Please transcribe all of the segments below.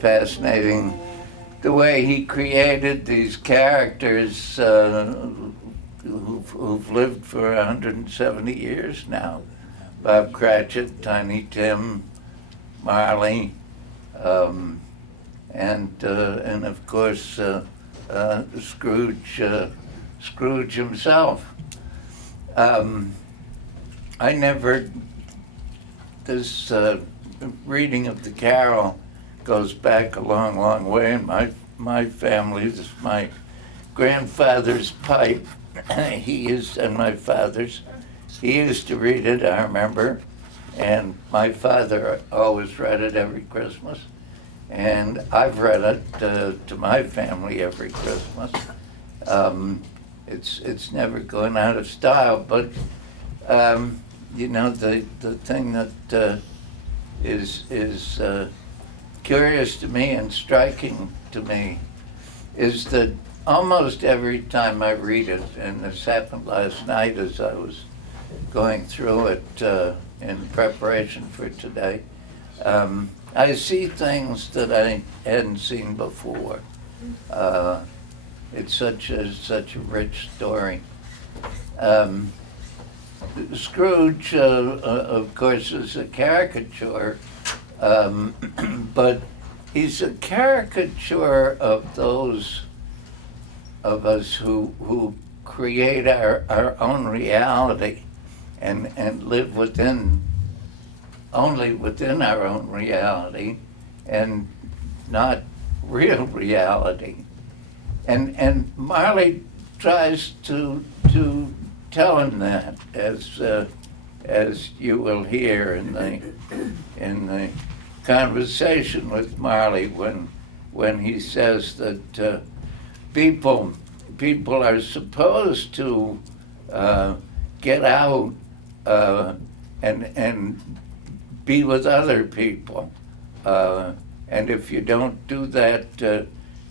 fascinating the way he created these characters who've lived for 170 years now. Bob Cratchit, Tiny Tim, Marley, and of course Scrooge himself. This reading of the Carol goes back a long, long way in my family. This is my grandfather's pipe. And my father's. He used to read it, I remember, and my father always read it every Christmas, and I've read it to my family every Christmas. It's never going out of style, but you know, the thing that is curious to me and striking to me is that almost every time I read it, and this happened last night as I was going through it in preparation for today, I see things that I hadn't seen before. It's such a rich story. Scrooge, of course, is a caricature, but he's a caricature of those of us who create our own reality and live only within our own reality and not real reality. And Marley tries to tell him that, as you will hear in the conversation with Marley when he says that people are supposed to get out and be with other people, and if you don't do that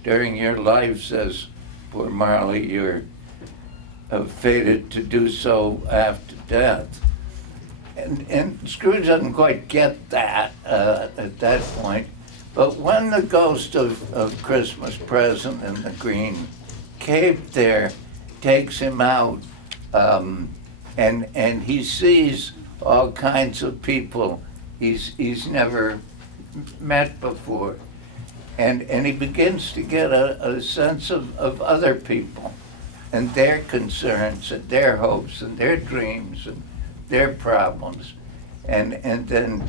during your life, says poor Marley, you're fated to do so after death. And Scrooge doesn't quite get that at that point, but when the ghost of Christmas Present in the green cape there takes him out, and he sees all kinds of people he's never met before, and he begins to get a sense of other people and their concerns and their hopes and their dreams and their problems, and then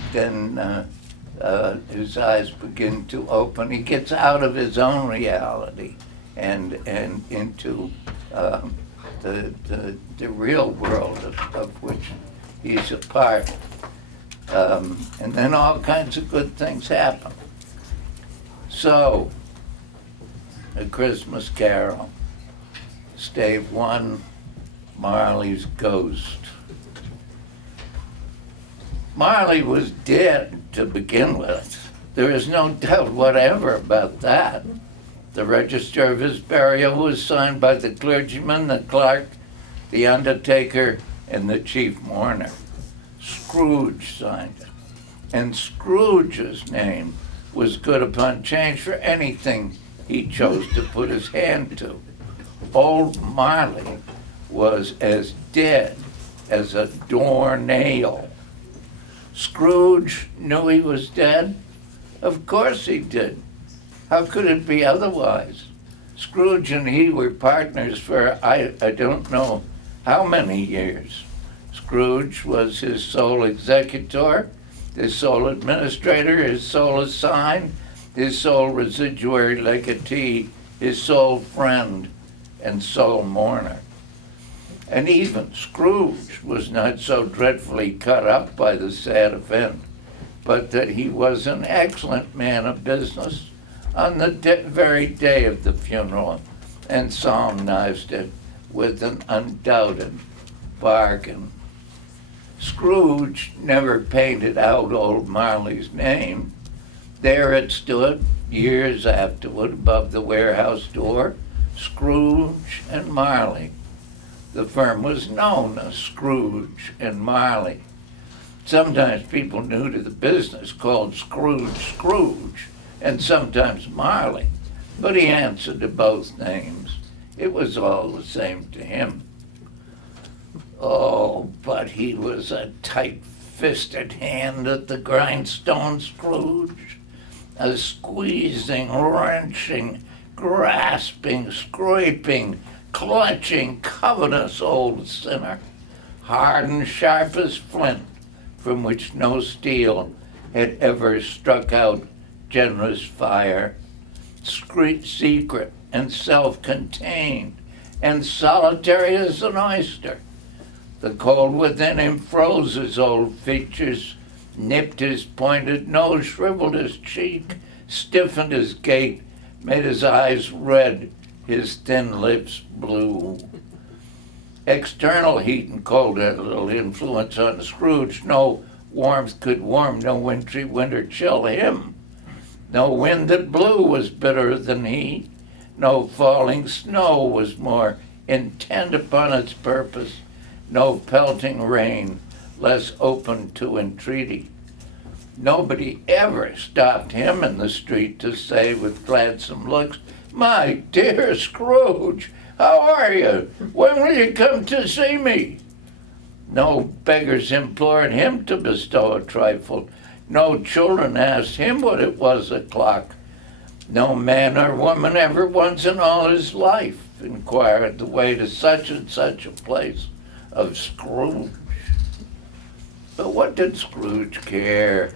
his eyes begin to open. He gets out of his own reality and into the real world of which he's a part. And then all kinds of good things happen. So, A Christmas Carol, Stave 1, Marley's Ghost. Marley was dead to begin with. There is no doubt whatever about that. The register of his burial was signed by the clergyman, the clerk, the undertaker, and the chief mourner. Scrooge signed it. And Scrooge's name was good upon change for anything he chose to put his hand to. Old Marley was as dead as a doornail. Scrooge knew he was dead? Of course he did. How could it be otherwise? Scrooge and he were partners for I don't know how many years. Scrooge was his sole executor, his sole administrator, his sole assign, his sole residuary legatee, his sole friend, and sole mourner. And even Scrooge was not so dreadfully cut up by the sad event, but that he was an excellent man of business on the very day of the funeral, and solemnized it with an undoubted bargain. Scrooge never painted out old Marley's name. There it stood, years afterward, above the warehouse door, Scrooge and Marley. The firm was known as Scrooge and Marley. Sometimes people new to the business called Scrooge, and sometimes Marley, but he answered to both names. It was all the same to him. Oh, but he was a tight-fisted hand at the grindstone, Scrooge. A squeezing, wrenching, grasping, scraping, clutching, covetous old sinner, hard and sharp as flint, from which no steel had ever struck out generous fire, secret and self-contained, and solitary as an oyster. The cold within him froze his old features, nipped his pointed nose, shriveled his cheek, stiffened his gait, made his eyes red, his thin lips blue. External heat and cold had little influence on Scrooge. No warmth could warm, no wintry winter chill him. No wind that blew was bitterer than he. No falling snow was more intent upon its purpose. No pelting rain less open to entreaty. Nobody ever stopped him in the street to say with gladsome looks, "My dear Scrooge, how are you? When will you come to see me?" No beggars implored him to bestow a trifle. No children asked him what it was o'clock. No man or woman ever once in all his life inquired the way to such and such a place of Scrooge. But what did Scrooge care?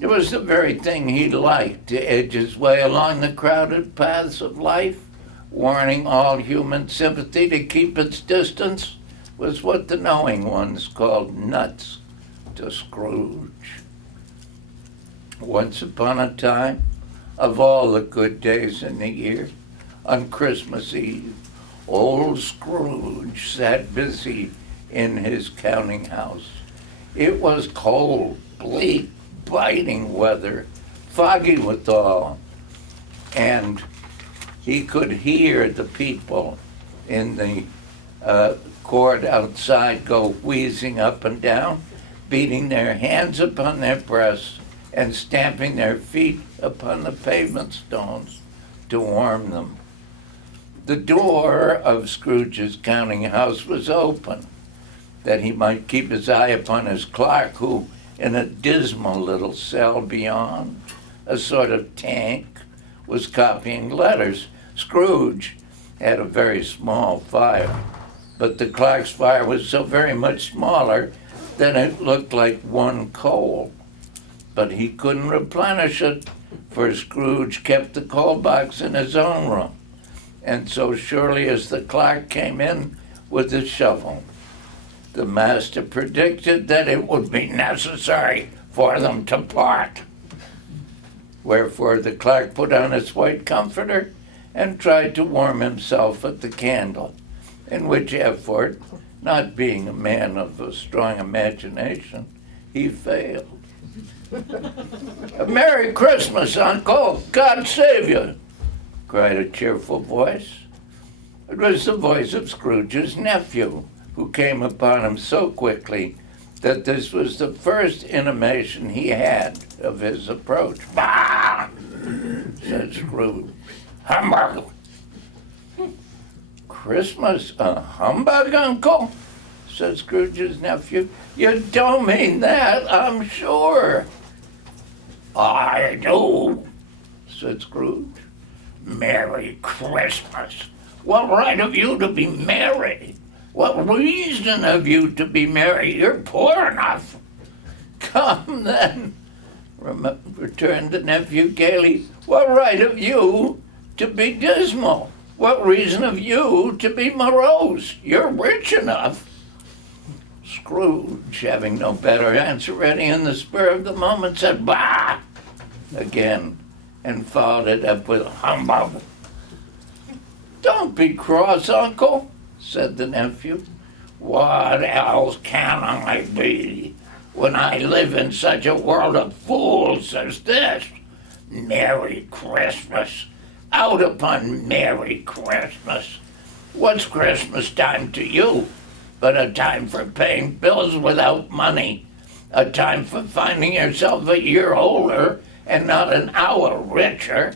It was the very thing he liked, to edge his way along the crowded paths of life, warning all human sympathy to keep its distance, was what the knowing ones called nuts to Scrooge. Once upon a time, of all the good days in the year, on Christmas Eve, old Scrooge sat busy in his counting house. It was cold, bleak, biting weather, foggy withal, and he could hear the people in the court outside go wheezing up and down, beating their hands upon their breasts and stamping their feet upon the pavement stones to warm them. The door of Scrooge's counting house was open, that he might keep his eye upon his clerk, who, in a dismal little cell beyond, a sort of tank, was copying letters. Scrooge had a very small fire, but the clerk's fire was so very much smaller that it looked like one coal. But he couldn't replenish it, for Scrooge kept the coal box in his own room. And so surely as the clerk came in with his shovel, the master predicted that it would be necessary for them to part. Wherefore the clerk put on his white comforter and tried to warm himself at the candle, in which effort, not being a man of a strong imagination, he failed. "A Merry Christmas, Uncle! God save you!" cried a cheerful voice. It was the voice of Scrooge's nephew, who came upon him so quickly that this was the first intimation he had of his approach. "Bah!" said Scrooge. "Humbug!" "Christmas a humbug, Uncle?" said Scrooge's nephew. "You don't mean that, I'm sure." "I do," said Scrooge. "Merry Christmas! What right have you to be merry? What reason have you to be merry? You're poor enough." "Come then," returned the nephew gaily. "What right have you to be dismal? What reason have you to be morose? You're rich enough." Scrooge, having no better answer ready in the spur of the moment, said "Bah!" again, and followed it up with "Humbug!" "Don't be cross, Uncle," said the nephew. "What else can I be when I live in such a world of fools as this? Merry Christmas! Out upon Merry Christmas! What's Christmas time to you but a time for paying bills without money, a time for finding yourself a year older and not an hour richer.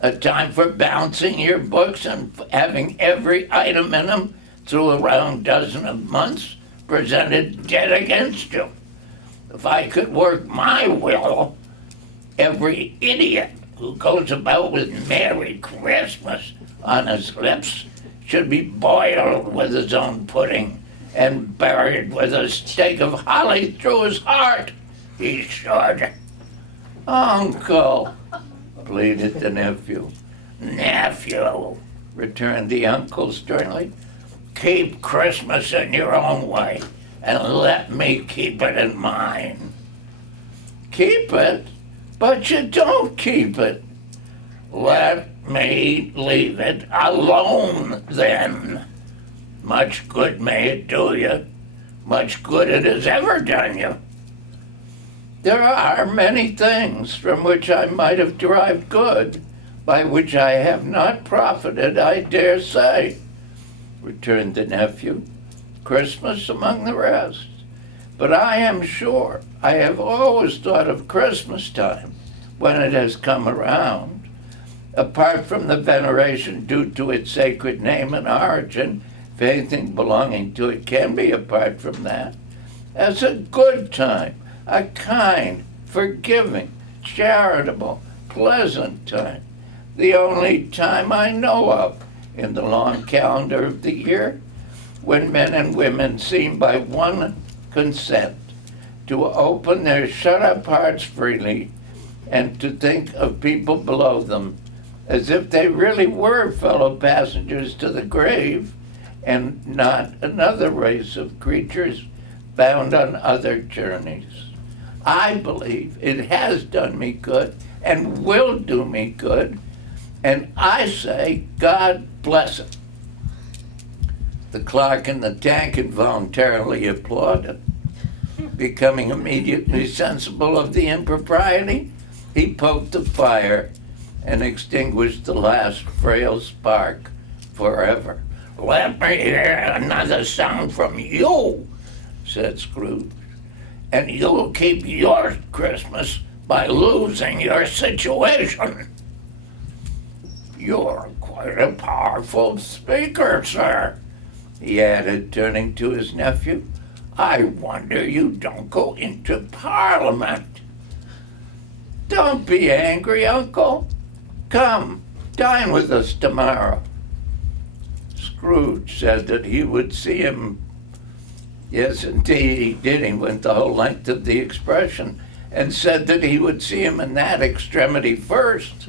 A time for balancing your books and having every item in them through a round dozen of months presented dead against you. If I could work my will, every idiot who goes about with Merry Christmas on his lips should be boiled with his own pudding and buried with a stake of holly through his heart. He should. Uncle, pleaded the nephew. Nephew, returned the uncle sternly, keep Christmas in your own way and let me keep it in mine. Keep it? But you don't keep it. Let me leave it alone then. Much good may it do you. Much good it has ever done you. There are many things from which I might have derived good, by which I have not profited, I dare say, returned the nephew, Christmas among the rest. But I am sure I have always thought of Christmas time, when it has come around, apart from the veneration due to its sacred name and origin, if anything belonging to it can be apart from that, as a good time, a kind, forgiving, charitable, pleasant time, the only time I know of in the long calendar of the year, when men and women seem by one consent to open their shut-up hearts freely and to think of people below them as if they really were fellow passengers to the grave and not another race of creatures bound on other journeys. I believe it has done me good and will do me good, and I say God bless it. The clerk in the tank involuntarily applauded. Becoming immediately sensible of the impropriety, he poked the fire and extinguished the last frail spark forever. Let me hear another sound from you, said Scrooge, and you'll keep your Christmas by losing your situation. You're quite a powerful speaker, sir, he added, turning to his nephew. I wonder you don't go into Parliament. Don't be angry, Uncle. Come, dine with us tomorrow. Scrooge said that he would see him. Yes, indeed, he did. He went the whole length of the expression and said that he would see him in that extremity first.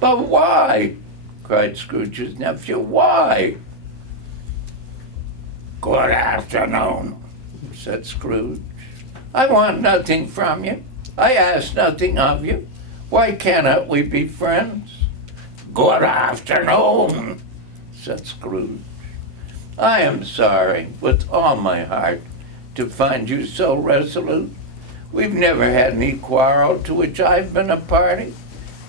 But why? Cried Scrooge's nephew. Why? Good afternoon, said Scrooge. I want nothing from you. I ask nothing of you. Why cannot we be friends? Good afternoon, said Scrooge. I am sorry, with all my heart, to find you so resolute. We've never had any quarrel to which I've been a party,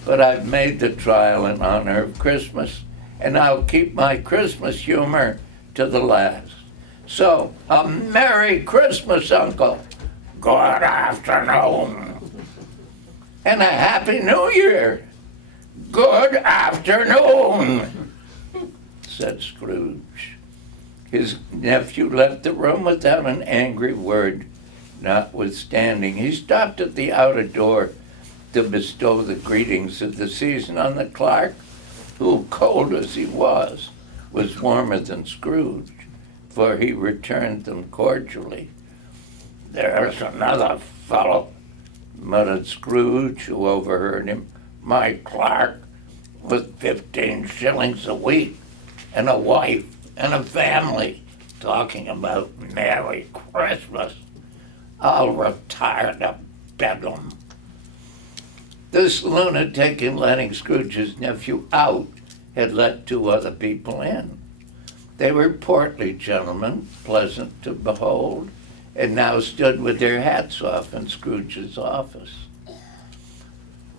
but I've made the trial in honor of Christmas, and I'll keep my Christmas humor to the last. So, a Merry Christmas, Uncle. Good afternoon. And a Happy New Year. Good afternoon, said Scrooge. His nephew left the room without an angry word, notwithstanding. He stopped at the outer door to bestow the greetings of the season on the clerk, who, cold as he was warmer than Scrooge, for he returned them cordially. There's another fellow, muttered Scrooge, who overheard him. My clerk, with 15 shillings a week, and a wife, and a family, talking about Merry Christmas. I'll retire to Bedlam. This lunatic, in letting Scrooge's nephew out, had let 2 other people in. They were portly gentlemen, pleasant to behold, and now stood with their hats off in Scrooge's office.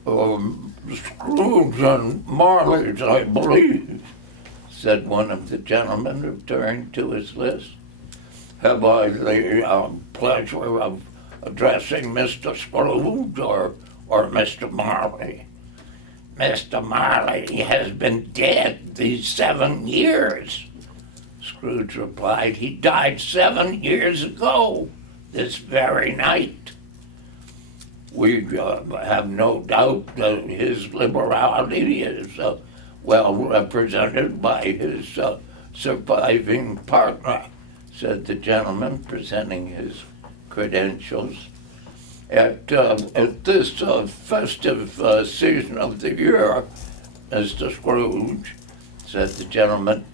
Scrooge and Marley's, I believe, said one of the gentlemen, referring to his list. Have I the pleasure of addressing Mr. Scrooge or or Mr. Marley? Mr. Marley has been dead these 7 years. Scrooge replied, he died 7 years ago, this very night. We have no doubt that his liberality is well represented by his surviving partner, said the gentleman, presenting his credentials. At this festive season of the year, Mr. Scrooge, said the gentleman,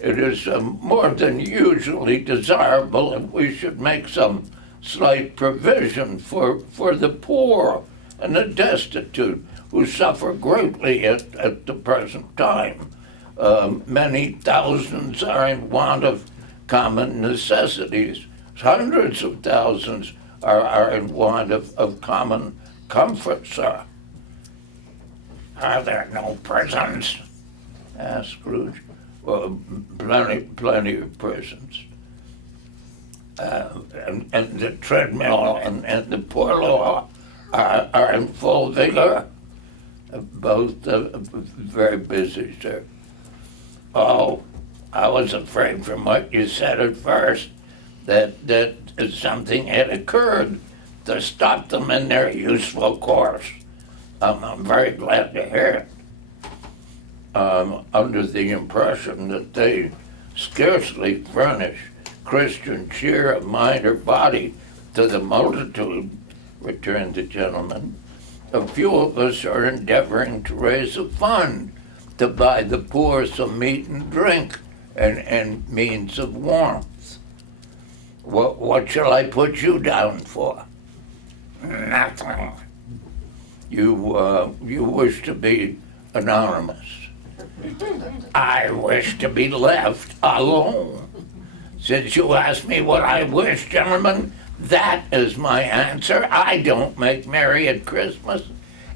it is more than usually desirable that we should make some slight provision for the poor and the destitute who suffer greatly at the present time. Many thousands are in want of common necessities. Hundreds of thousands are in want of common comfort, sir. Are there no prisons? Asked Scrooge. Well, plenty of prisons. And the treadmill and the poor law are in full vigor. Both very busy, sir. Oh, I was afraid from what you said at first that something had occurred to stop them in their useful course. I'm very glad to hear it. Under the impression that they scarcely furnish Christian cheer of mind or body to the multitude, returned the gentleman. A few of us are endeavoring to raise a fund to buy the poor some meat and drink and means of warmth. What shall I put you down for? Nothing. You wish to be anonymous. I wish to be left alone. Since you asked me what I wish, gentlemen, that is my answer. I don't make merry at Christmas,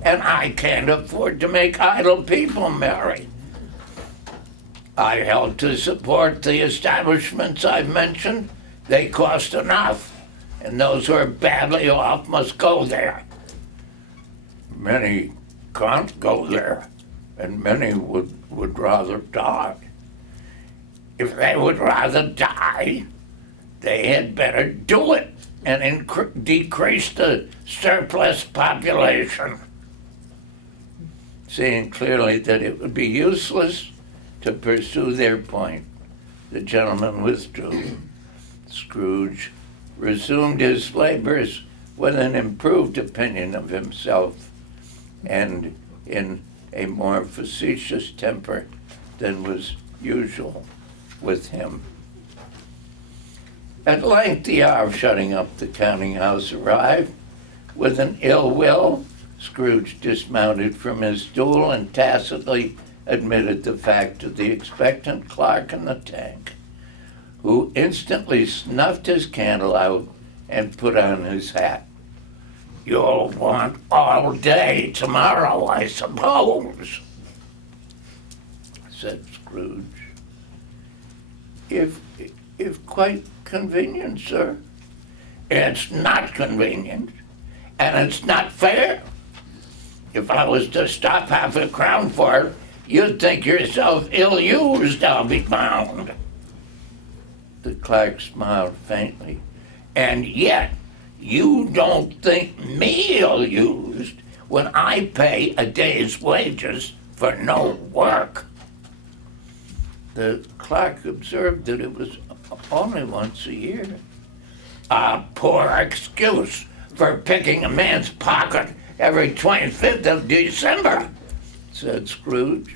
and I can't afford to make idle people merry. I help to support the establishments I've mentioned. They cost enough, and those who are badly off must go there. Many can't go there, and many would rather die. If they would rather die, they had better do it and decrease the surplus population. Seeing clearly that it would be useless to pursue their point, the gentleman withdrew. Scrooge resumed his labors with an improved opinion of himself and in a more facetious temper than was usual with him. At length the hour of shutting up the counting house arrived. With an ill will, Scrooge dismounted from his stool and tacitly admitted the fact to the expectant clerk in the tank, who instantly snuffed his candle out and put on his hat. You'll want all day tomorrow, I suppose, said Scrooge. If quite convenient, sir. It's not convenient, and it's not fair. If I was to stop half a crown for it, you'd think yourself ill-used, I'll be bound. The clerk smiled faintly. And yet, you don't think me ill-used when I pay a day's wages for no work. The clerk observed that it was only once a year. A poor excuse for picking a man's pocket every 25th of December, said Scrooge.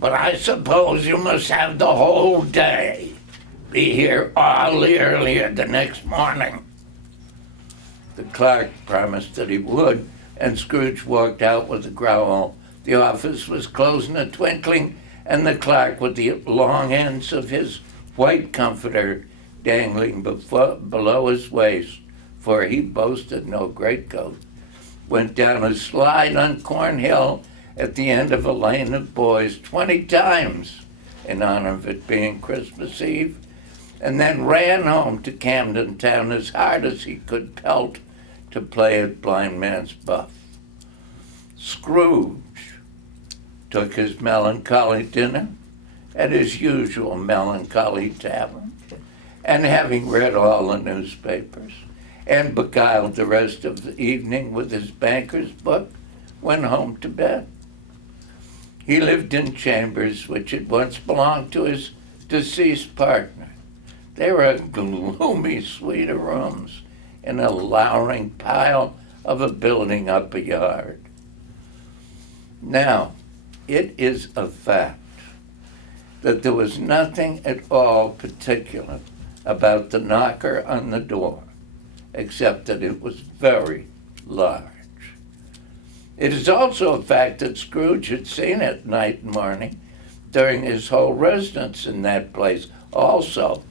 But I suppose you must have the whole day. Be here all the earlier the next morning. The clerk promised that he would, and Scrooge walked out with a growl. The office was closed in a twinkling, and the clerk, with the long ends of his white comforter dangling below his waist, for he boasted no greatcoat, went down a slide on Cornhill at the end of a lane of boys 20 times in honor of it being Christmas Eve, and then ran home to Camden Town as hard as he could pelt to play at blind man's buff. Scrooge took his melancholy dinner at his usual melancholy tavern, and having read all the newspapers and beguiled the rest of the evening with his banker's book, went home to bed. He lived in chambers which had once belonged to his deceased partner. They were a gloomy suite of rooms in a lowering pile of a building up a yard. Now, it is a fact that there was nothing at all particular about the knocker on the door, except that it was very large. It is also a fact that Scrooge had seen it night and morning during his whole residence in that place. Also,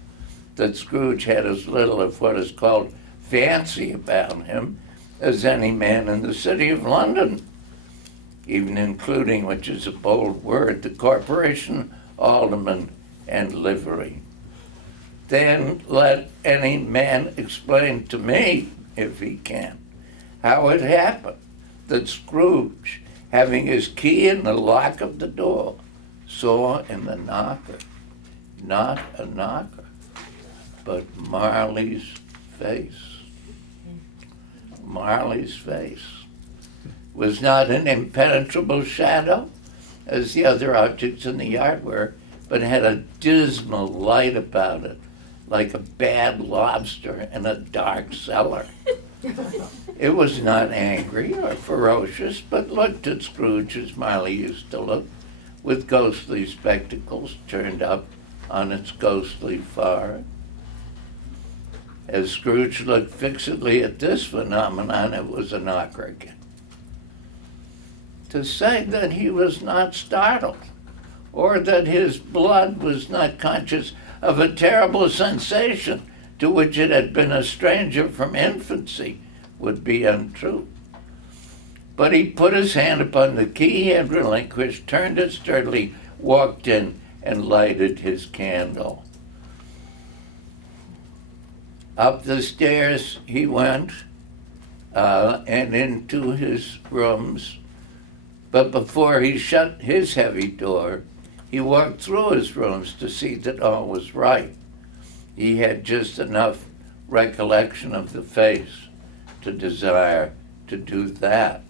that Scrooge had as little of what is called fancy about him as any man in the city of London, even including, which is a bold word, the corporation, alderman, and livery. Then let any man explain to me, if he can, how it happened that Scrooge, having his key in the lock of the door, saw in the knocker not a knocker, but Marley's face. Marley's face was not an impenetrable shadow, as the other objects in the yard were, but had a dismal light about it, like a bad lobster in a dark cellar. It was not angry or ferocious, but looked at Scrooge as Marley used to look, with ghostly spectacles turned up on its ghostly forehead. As Scrooge looked fixedly at this phenomenon, it was a knocker again. To say that he was not startled, or that his blood was not conscious of a terrible sensation to which it had been a stranger from infancy, would be untrue. But he put his hand upon the key he had relinquished, turned it sturdily, walked in, and lighted his candle. Up the stairs he went, and into his rooms. But before he shut his heavy door, he walked through his rooms to see that all was right. He had just enough recollection of the face to desire to do that.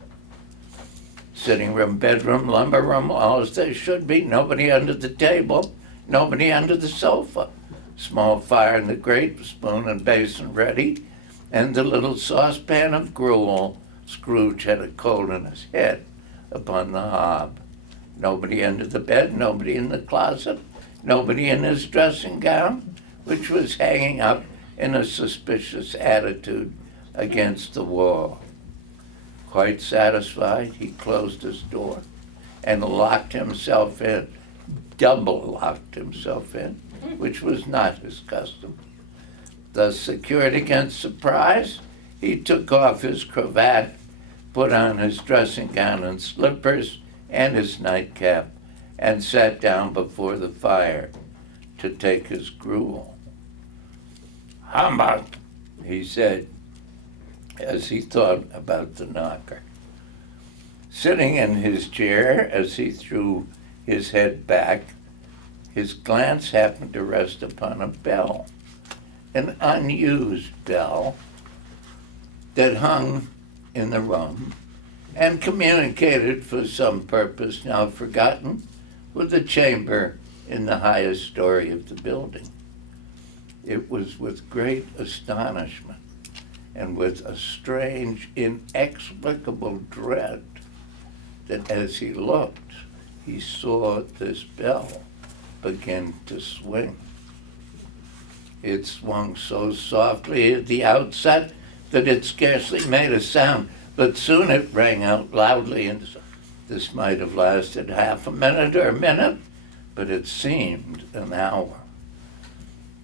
Sitting room, bedroom, lumber room, all as they should be. Nobody under the table, nobody under the sofa. Small fire in the grate, spoon and basin ready, and the little saucepan of gruel. Scrooge had a coal in his head upon the hob. Nobody under the bed, nobody in the closet, nobody in his dressing gown, which was hanging up in a suspicious attitude against the wall. Quite satisfied, he closed his door and locked himself in, double locked himself in, which was not his custom. Thus secured against surprise, he took off his cravat, put on his dressing gown and slippers and his nightcap, and sat down before the fire to take his gruel. "Humbug," he said, as he thought about the knocker. Sitting in his chair, as he threw his head back, his glance happened to rest upon a bell, an unused bell that hung in the room and communicated for some purpose now forgotten with the chamber in the highest story of the building. It was with great astonishment and with a strange, inexplicable dread that as he looked, he saw this bell begin to swing. It swung so softly at the outset that it scarcely made a sound, but soon it rang out loudly, and this might have lasted half a minute or a minute, but it seemed an hour.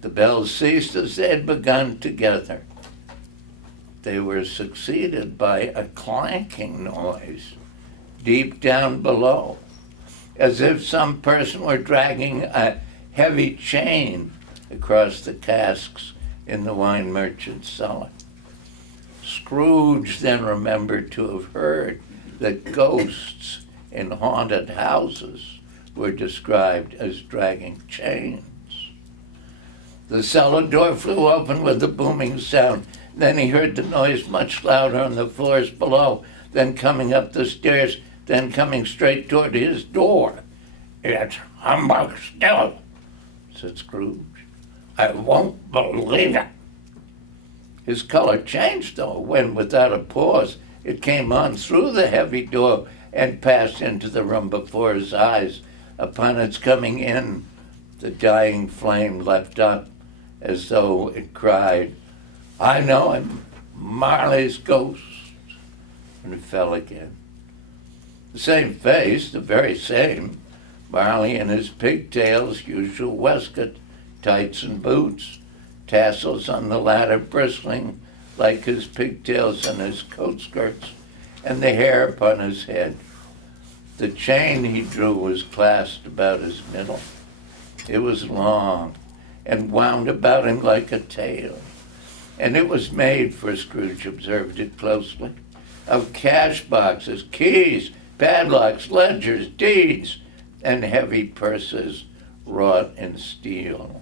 The bells ceased as they had begun together. They were succeeded by a clanking noise deep down below, as if some person were dragging a heavy chain across the casks in the wine merchant's cellar. Scrooge then remembered to have heard that ghosts in haunted houses were described as dragging chains. The cellar door flew open with a booming sound. Then he heard the noise much louder on the floors below, then coming up the stairs, then coming straight toward his door. "It's humbug still," said Scrooge. "I won't believe it." His color changed, though, when, without a pause, it came on through the heavy door and passed into the room before his eyes. Upon its coming in, the dying flame leapt up as though it cried, "I know him, Marley's ghost," and it fell again. The same face, the very same, Marley in his pigtails, usual waistcoat, tights and boots, tassels on the latter bristling like his pigtails and his coat skirts, and the hair upon his head. The chain he drew was clasped about his middle. It was long and wound about him like a tail, and it was made, for Scrooge observed it closely, of cash boxes, keys, padlocks, ledgers, deeds, and heavy purses wrought in steel.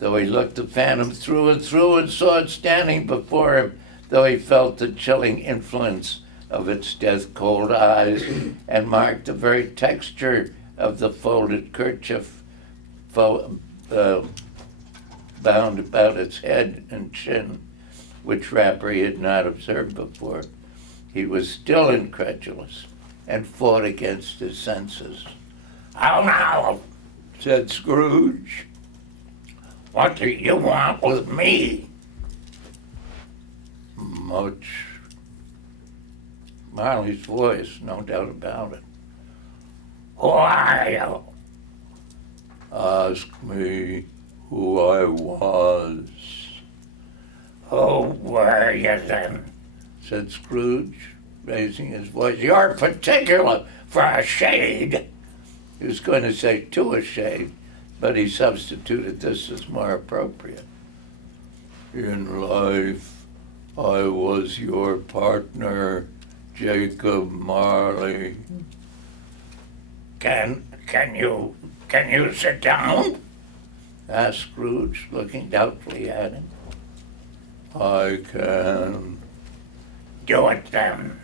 Though he looked the phantom through and through and saw it standing before him, though he felt the chilling influence of its death-cold eyes and marked the very texture of the folded kerchief bound about its head and chin, which wrapper he had not observed before, he was still incredulous and fought against his senses. "How now?" said Scrooge. "What do you want with me?" Much. Marley's voice, no doubt about it. "Who are you?" "Ask me who I was." "Who were you then?" said Scrooge, raising his voice. "You're particular for a shade." He was going to say to a shade, but he substituted this as more appropriate. "In life, I was your partner, Jacob Marley." Can you sit down?" asked Scrooge, looking doubtfully at him. "I can." "Do it then."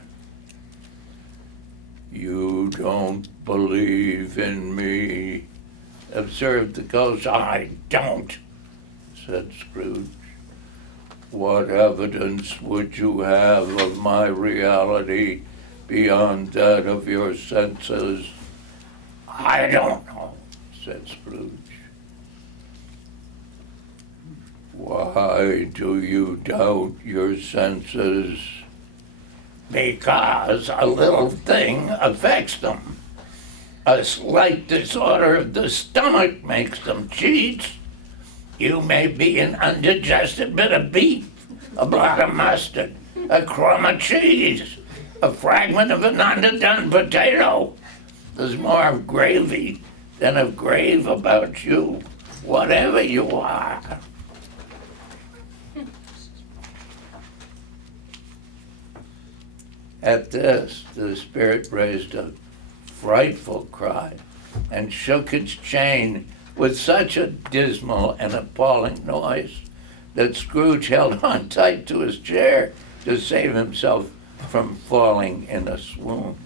"You don't believe in me," observed the ghost. "I don't," said Scrooge. "What evidence would you have of my reality beyond that of your senses?" "I don't know," said Scrooge. "Why do you doubt your senses?" "Because a little thing affects them. A slight disorder of the stomach makes them cheats. You may be an undigested bit of beef, a blot of mustard, a crumb of cheese, a fragment of an underdone potato. There's more of gravy than of grave about you, whatever you are." At this, the spirit raised a frightful cry and shook its chain with such a dismal and appalling noise that Scrooge held on tight to his chair to save himself from falling in a swoon.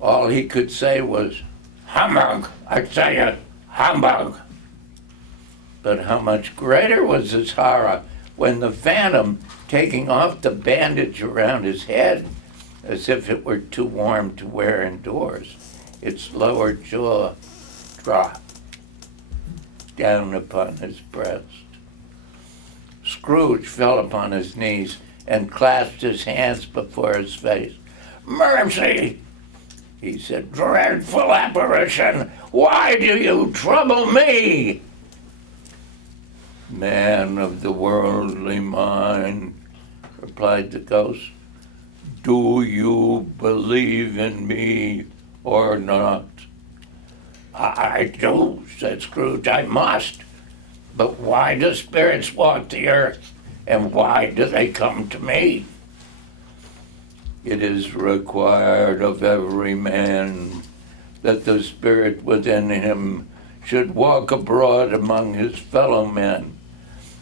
All he could say was, "Humbug, I tell you, humbug." But how much greater was his horror when the phantom, taking off the bandage around his head, as if it were too warm to wear indoors, its lower jaw dropped down upon his breast. Scrooge fell upon his knees and clasped his hands before his face. "Mercy!" he said. "Dreadful apparition! Why do you trouble me?" "Man of the worldly mind," replied the ghost, "do you believe in me or not?" "I do," said Scrooge. "I must. But why do spirits walk the earth, and why do they come to me?" It is required of every man that the spirit within him should walk abroad among his fellow men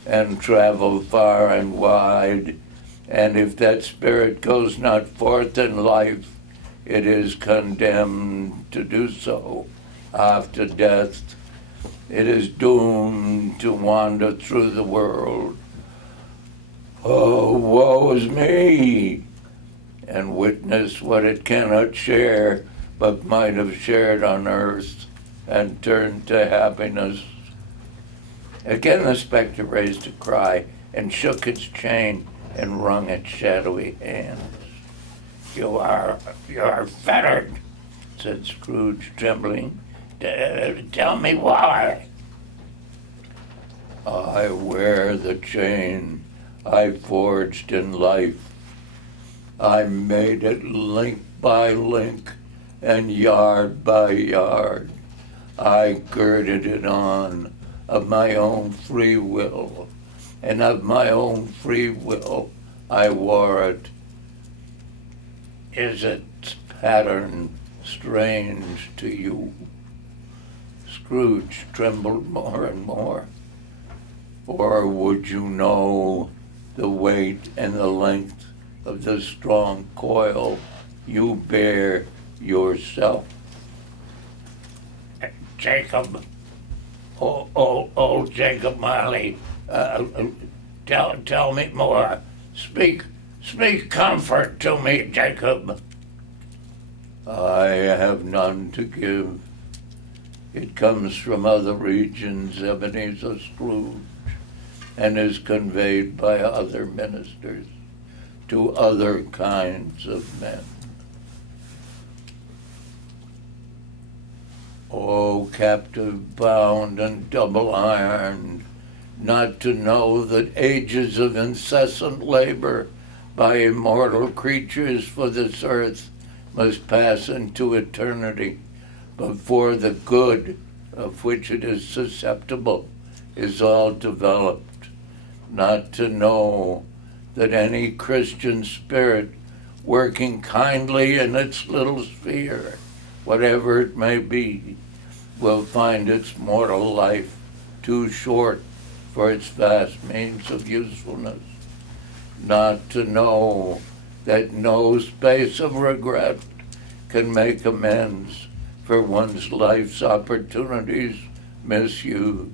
and travel far and wide, and if that spirit goes not forth in life, it is condemned to do so after death. It is doomed to wander through the world. Oh, woe is me! And witness what it cannot share, but might have shared on earth and turned to happiness. Again the specter raised a cry and shook its chain and wrung its shadowy hands. You are fettered, said Scrooge, trembling. Tell me why. I wear the chain I forged in life. I made it link by link and yard by yard. I girded it on of my own free will, and of my own free will I wore it. Is its pattern strange to you? Scrooge trembled more and more. Or would you know the weight and the length of the strong coil you bear yourself? Jacob, old Jacob Marley, tell me more. Speak comfort to me, Jacob. I have none to give. It comes from other regions, Ebenezer Scrooge, and is conveyed by other ministers to other kinds of men. O captive bound and double ironed, not to know that ages of incessant labor by immortal creatures for this earth must pass into eternity before the good of which it is susceptible is all developed, not to know that any Christian spirit working kindly in its little sphere, whatever it may be, will find its mortal life too short for its vast means of usefulness, not to know that no space of regret can make amends for one's life's opportunities misused.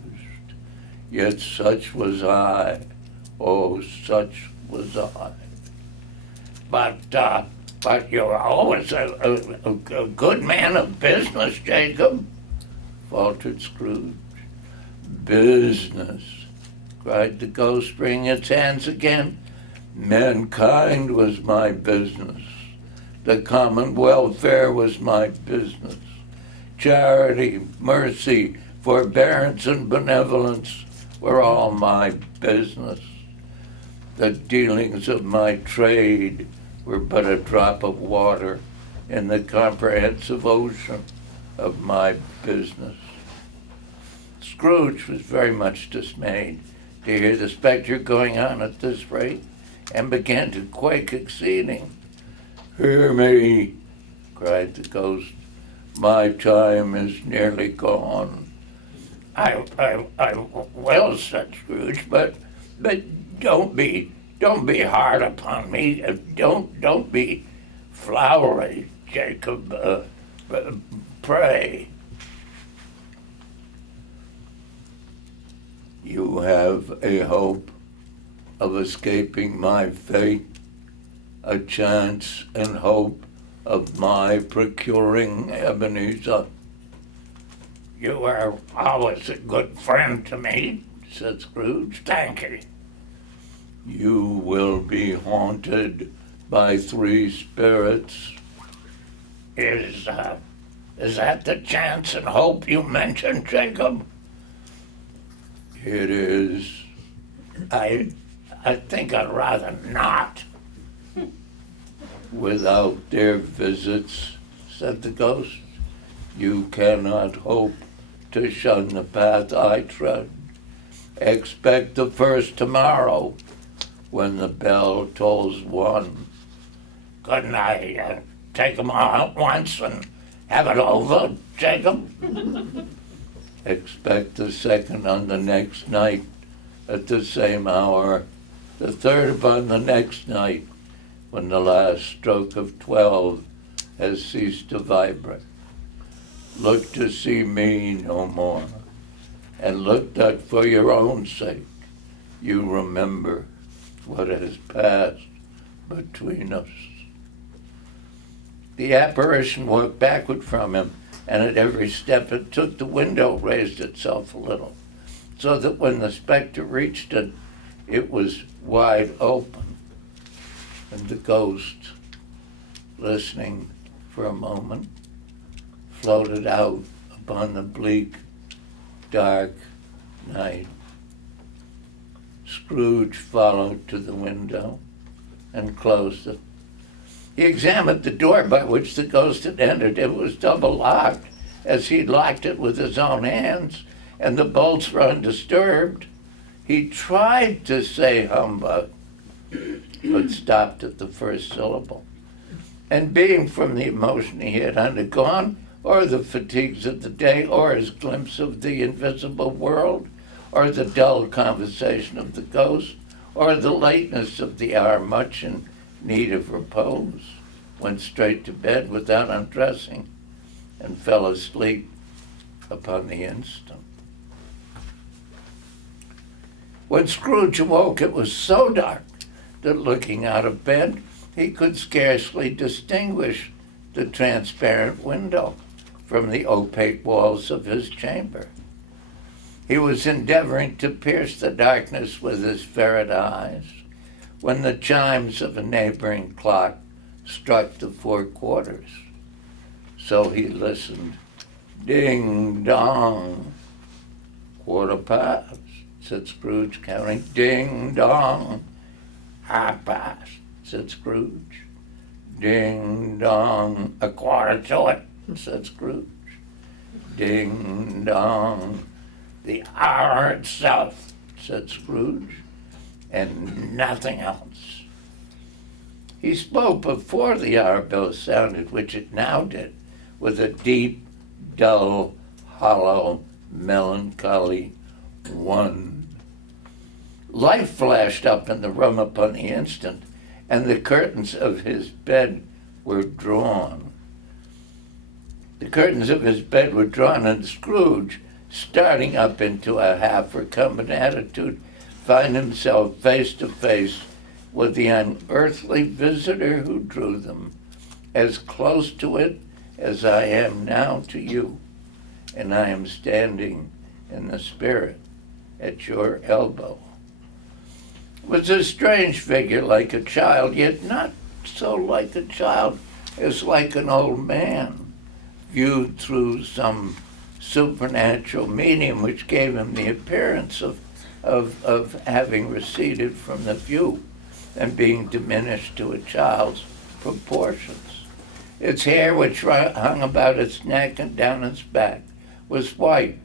Yet such was I, oh, such was I. But you're always a good man of business, Jacob, faltered Scrooge. Business, cried the ghost, wringing its hands again. Mankind was my business. The common welfare was my business. Charity, mercy, forbearance, and benevolence were all my business. The dealings of my trade were but a drop of water in the comprehensive ocean of my business. Scrooge was very much dismayed to hear the specter going on at this rate, and began to quake exceeding. Hear me, cried the ghost. My time is nearly gone. I will, said Scrooge, but don't be hard upon me. Don't be flowery, Jacob. Pray. You have a hope of escaping my fate, a chance and hope of my procuring Ebenezer. You are always a good friend to me, said Scrooge. Thank you. You will be haunted by 3 spirits. Is that the chance and hope you mentioned, Jacob? It is. I think I'd rather not. Without their visits, said the ghost, you cannot hope to shun the path I tread. Expect the first tomorrow, when the bell tolls 1, Couldn't I take them all at once and have it over, Jacob? Expect the second on the next night at the same hour, the third upon the next night, when the last stroke of 12 has ceased to vibrate. Look to see me no more, and look that for your own sake you remember what has passed between us. The apparition walked backward from him, and at every step it took, the window raised itself a little, so that when the specter reached it, it was wide open. And the ghost, listening for a moment, floated out upon the bleak, dark night. Scrooge followed to the window and closed it. He examined the door by which the ghost had entered. It was double locked, as he'd locked it with his own hands, and the bolts were undisturbed. He tried to say humbug, but stopped at the first syllable. And being from the emotion he had undergone, or the fatigues of the day, or his glimpse of the invisible world, or the dull conversation of the ghost, or the lateness of the hour, much in need of repose, went straight to bed without undressing, and fell asleep upon the instant. When Scrooge awoke, it was so dark that looking out of bed, he could scarcely distinguish the transparent window from the opaque walls of his chamber. He was endeavoring to pierce the darkness with his ferret eyes when the chimes of a neighboring clock struck the 4 quarters. So he listened. Ding dong. 1:15, said Scrooge, counting. Ding dong. 1/2 said Scrooge. Ding dong. 1/4 to it, said Scrooge. Ding dong. The hour itself, said Scrooge, and nothing else. He spoke before the hour bell sounded, which it now did, with a deep, dull, hollow, melancholy 1. Light flashed up in the room upon the instant, and the curtains of his bed were drawn. The curtains of his bed were drawn, and Scrooge, starting up into a half-recumbent attitude, found himself face to face with the unearthly visitor who drew them, as close to it as I am now to you, and I am standing in the spirit at your elbow. It was a strange figure, like a child, yet not so like a child as like an old man, viewed through some supernatural medium which gave him the appearance of having receded from the view and being diminished to a child's proportions. Its hair, which hung about its neck and down its back, was white,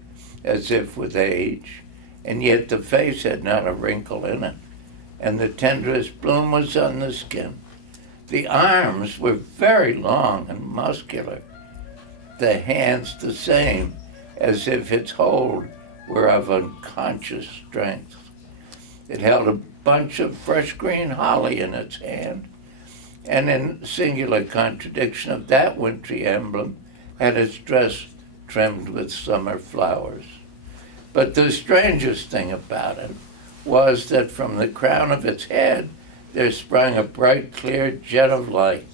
as if with age, and yet the face had not a wrinkle in it, and the tenderest bloom was on the skin. The arms were very long and muscular, the hands the same, as if its hold were of unconscious strength. It held a bunch of fresh green holly in its hand, and in singular contradiction of that wintry emblem, had its dress trimmed with summer flowers. But the strangest thing about it was that from the crown of its head there sprang a bright, clear jet of light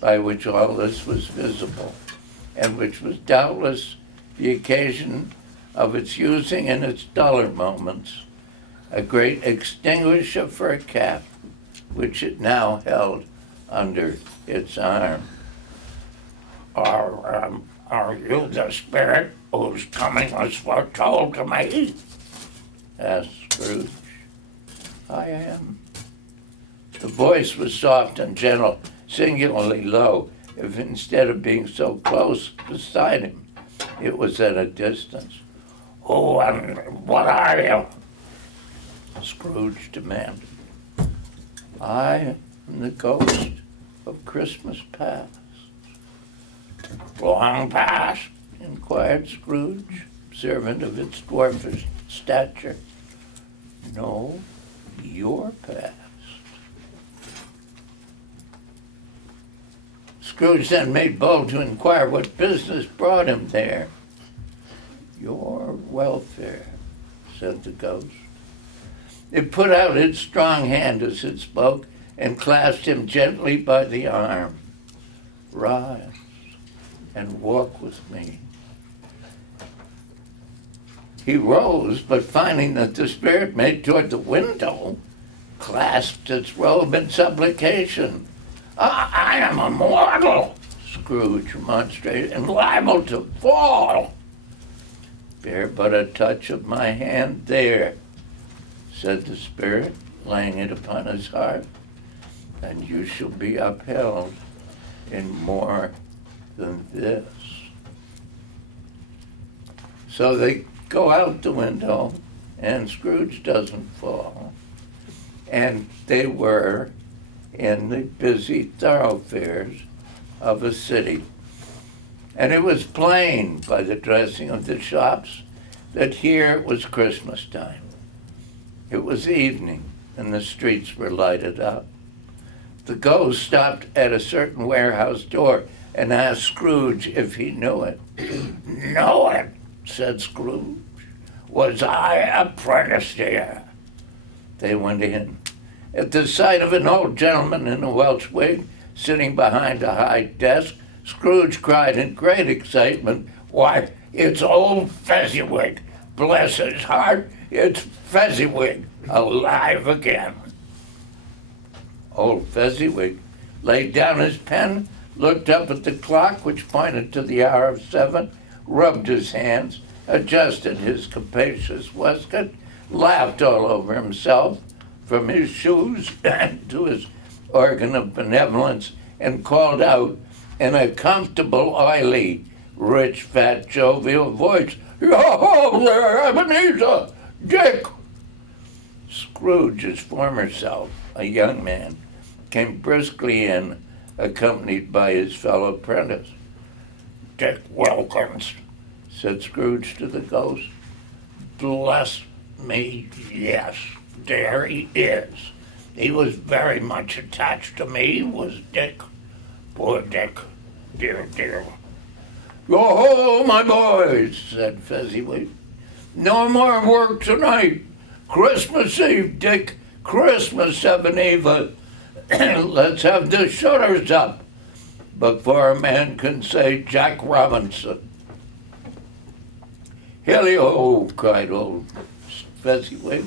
by which all this was visible, and which was doubtless the occasion of its using in its duller moments a great extinguisher for a cap, which it now held under its arm. Are you the spirit whose coming was foretold to me? Asked Scrooge. I am. The voice was soft and gentle, singularly low, if instead of being so close beside him, it was at a distance. Who and what are you? Scrooge demanded. I am the ghost of Christmas past. Long past? Inquired Scrooge, observant of its dwarfish stature. No, your past. Scrooge then made bold to inquire what business brought him there. Your welfare, said the ghost. It put out its strong hand as it spoke and clasped him gently by the arm. Rise and walk with me. He rose, but finding that the spirit made toward the window, clasped its robe in supplication. I am a mortal, Scrooge remonstrated, and liable to fall. Bear but a touch of my hand there, said the spirit, laying it upon his heart, and you shall be upheld in more than this. So they go out the window, and Scrooge doesn't fall. And they were in the busy thoroughfares of a city. And it was plain by the dressing of the shops that here it was Christmas time. It was evening, and the streets were lighted up. The ghost stopped at a certain warehouse door and asked Scrooge if he knew it. Know it, said Scrooge. Was I apprenticed here? They went in. At the sight of an old gentleman in a Welsh wig sitting behind a high desk, Scrooge cried in great excitement, Why, it's old Fezziwig. Bless his heart, it's Fezziwig, alive again. Old Fezziwig laid down his pen, looked up at the clock, which pointed to the hour of 7, rubbed his hands, adjusted his capacious waistcoat, laughed all over himself, from his shoes to his organ of benevolence, and called out in a comfortable, oily, rich, fat, jovial voice, Yo there, Ebenezer! Dick! Scrooge, his former self, a young man, came briskly in, accompanied by his fellow apprentice. Dick Wilkins, said Scrooge to the ghost. Bless me, yes. There he is. He was very much attached to me, was Dick. Poor Dick. Dear, dear. Yo-ho, my boys, said Fezziwig. No more work tonight. Christmas Eve, Dick. Christmas, Ebenezer. Let's have the shutters up before a man can say Jack Robinson. Hilly-ho, cried old Fezziwig,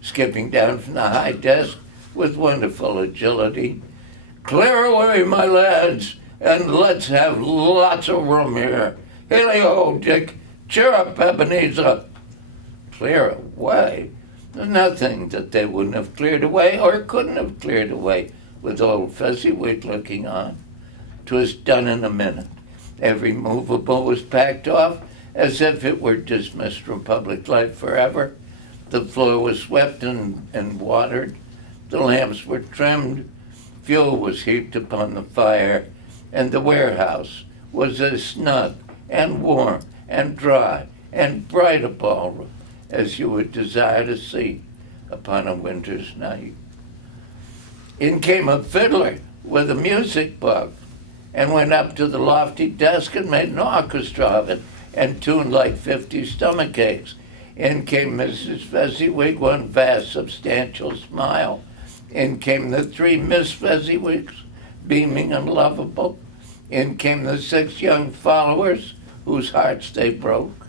skipping down from the high desk with wonderful agility. Clear away, my lads, and let's have lots of room here. Hilly-ho, Dick. Cheer up, Ebenezer. Clear away? Nothing that they wouldn't have cleared away or couldn't have cleared away with old Fezziwig looking on. 'Twas done in a minute. Every movable was packed off as if it were dismissed from public life forever. The floor was swept and watered. The lamps were trimmed. Fuel was heaped upon the fire. And the warehouse was as snug and warm and dry and bright a ballroom as you would desire to see upon a winter's night. In came a fiddler with a music book and went up to the lofty desk and made an orchestra of it and tuned like 50 stomach aches. In came Mrs. Fezziwig, one vast, substantial smile. In came the 3 Miss Fezziwigs, beaming and lovable. In came the 6 young followers, whose hearts they broke.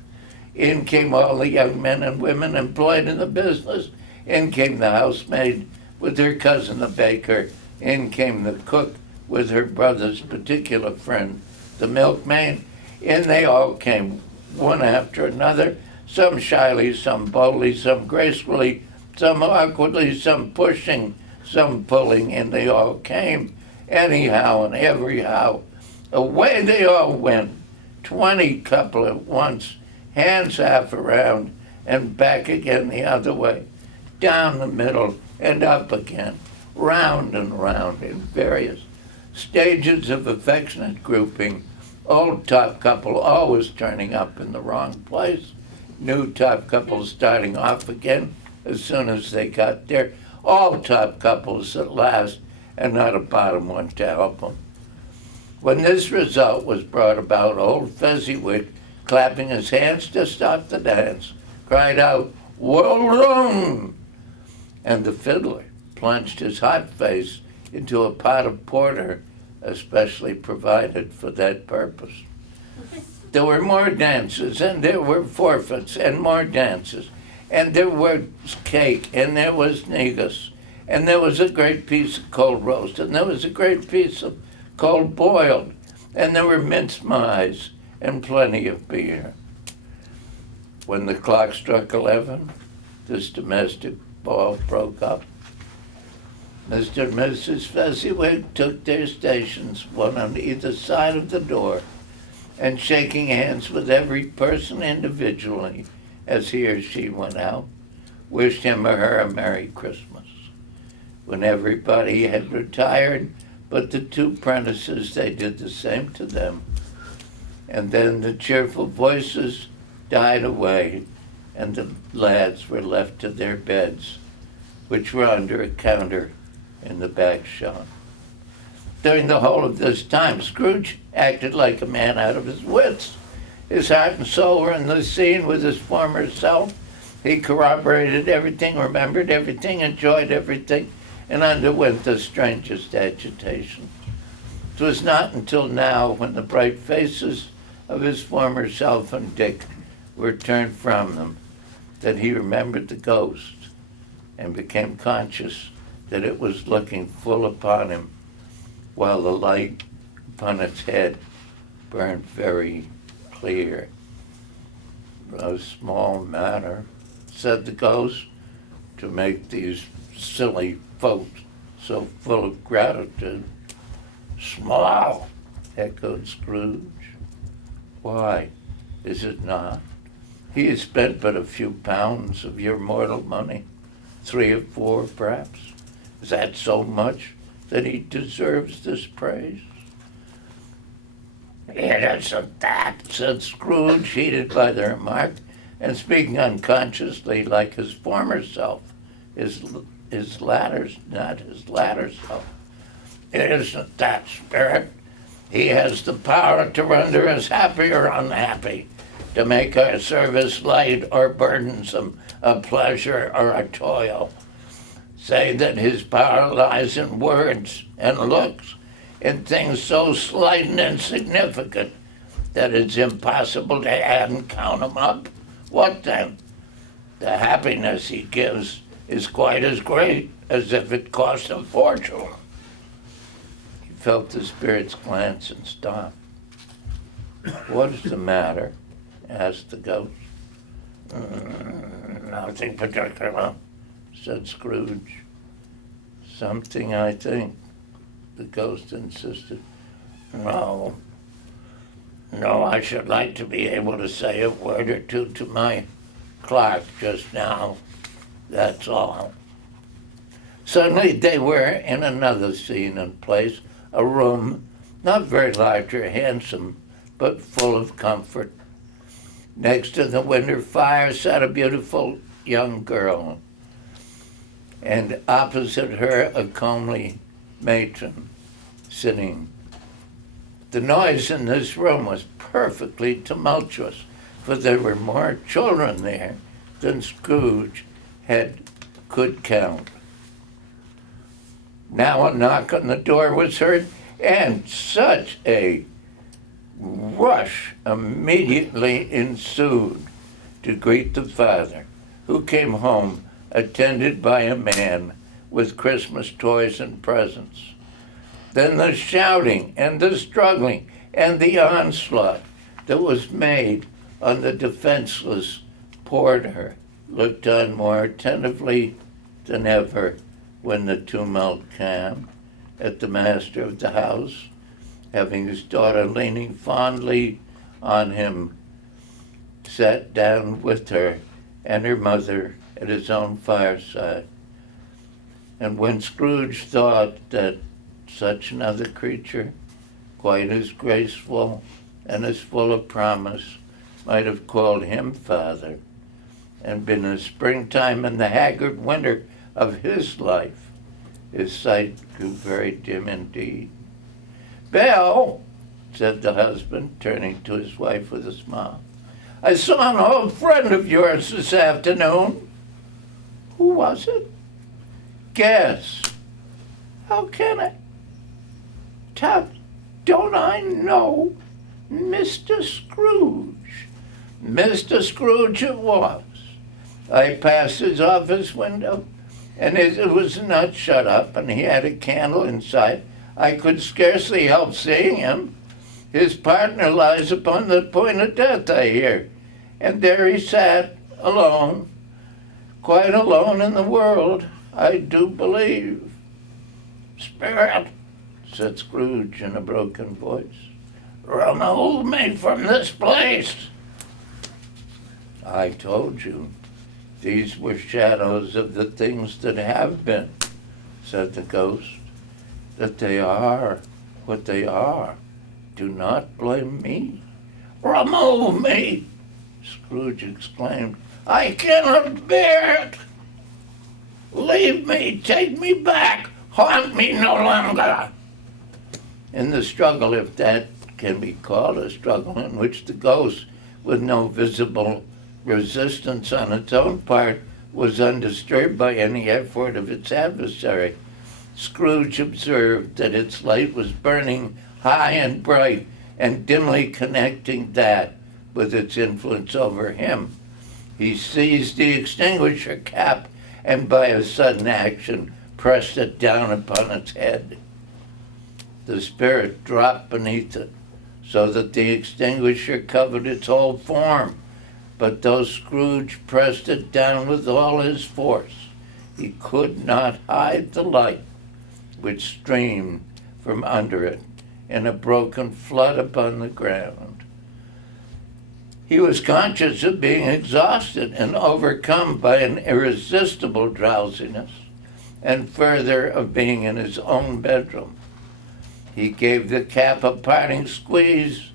In came all the young men and women employed in the business. In came the housemaid with her cousin, the baker. In came the cook with her brother's particular friend, the milkmaid. In they all came, one after another, some shyly, some boldly, some gracefully, some awkwardly, some pushing, some pulling, and they all came, anyhow and everyhow. Away they all went, 20 couple at once, hands half around, and back again the other way, down the middle and up again, round and round in various stages of affectionate grouping, old top couple always turning up in the wrong place, new top couples starting off again as soon as they got there, all top couples at last, and not a bottom one to help them. When this result was brought about, old Fezziwig, clapping his hands to stop the dance, cried out, "Well done!" And the fiddler plunged his hot face into a pot of porter especially provided for that purpose. There were more dances, and there were forfeits, and more dances, and there was cake, and there was negus, and there was a great piece of cold roast, and there was a great piece of cold boiled, and there were mince pies, and plenty of beer. When the clock struck 11, this domestic ball broke up. Mr. and Mrs. Fezziwig took their stations, one on either side of the door, and shaking hands with every person individually as he or she went out, wished him or her a Merry Christmas. When everybody had retired but the two apprentices, they did the same to them. And then the cheerful voices died away, and the lads were left to their beds, which were under a counter in the back shop. During the whole of this time, Scrooge acted like a man out of his wits. His heart and soul were in the scene with his former self. He corroborated everything, remembered everything, enjoyed everything, and underwent the strangest agitation. It was not until now, when the bright faces of his former self and Dick were turned from them, that he remembered the ghost and became conscious that it was looking full upon him, while the light upon its head burned very clear. "A small matter," said the ghost, "to make these silly folks so full of gratitude." "Small," echoed Scrooge. "Why, is it not? He has spent but a few pounds of your mortal money, 3 or 4 perhaps. Is that so much that he deserves this praise?" "It isn't that," said Scrooge, heated by the remark, and speaking unconsciously like his former self, his latter, not his latter self. "It isn't that, Spirit. He has the power to render us happy or unhappy, to make our service light or burdensome, a pleasure or a toil. Say that his power lies in words and looks, in things so slight and insignificant that it's impossible to add and count them up. What then? The happiness he gives is quite as great as if it cost a fortune." He felt the spirit's glance and stopped. "What is the matter?" asked the ghost. "Nothing particular," said Scrooge. "Something, I think," the ghost insisted. No, I should like to be able to say a word or two to my clerk just now. That's all." Suddenly they were in another scene and place, a room, not very large or handsome, but full of comfort. Next to the winter fire sat a beautiful young girl, and opposite her a comely matron sitting. The noise in this room was perfectly tumultuous, for there were more children there than Scrooge could count. Now a knock on the door was heard, and such a rush immediately ensued to greet the father, who came home attended by a man with Christmas toys and presents. Then the shouting and the struggling and the onslaught that was made on the defenseless porter looked on more attentively than ever when the tumult came at the master of the house, having his daughter leaning fondly on him, sat down with her and her mother at his own fireside. And when Scrooge thought that such another creature, quite as graceful and as full of promise, might have called him father, and been a springtime in the haggard winter of his life, his sight grew very dim indeed. "Belle," said the husband, turning to his wife with a smile, "I saw an old friend of yours this afternoon." "Who was it?" "Guess." "How can I? Tut, don't I know? Mr. Scrooge." Mr. Scrooge it was. I passed his office window, and as it was not shut up, and he had a candle inside, I could scarcely help seeing him. His partner lies upon the point of death, I hear, and there he sat, alone, quite alone in the world, I do believe. "Spirit," said Scrooge in a broken voice, "remove me from this place." "I told you, these were shadows of the things that have been," said the ghost, "that they are what they are. Do not blame me." "Remove me!" Scrooge exclaimed. "I cannot bear it. Leave me, take me back, haunt me no longer." In the struggle, if that can be called a struggle, in which the ghost, with no visible resistance on its own part, was undisturbed by any effort of its adversary, Scrooge observed that its light was burning high and bright and dimly connecting that with its influence over him. He seized the extinguisher cap and by a sudden action pressed it down upon its head. The spirit dropped beneath it so that the extinguisher covered its whole form. But though Scrooge pressed it down with all his force, he could not hide the light which streamed from under it in a broken flood upon the ground. He was conscious of being exhausted and overcome by an irresistible drowsiness, and further of being in his own bedroom. He gave the cap a parting squeeze,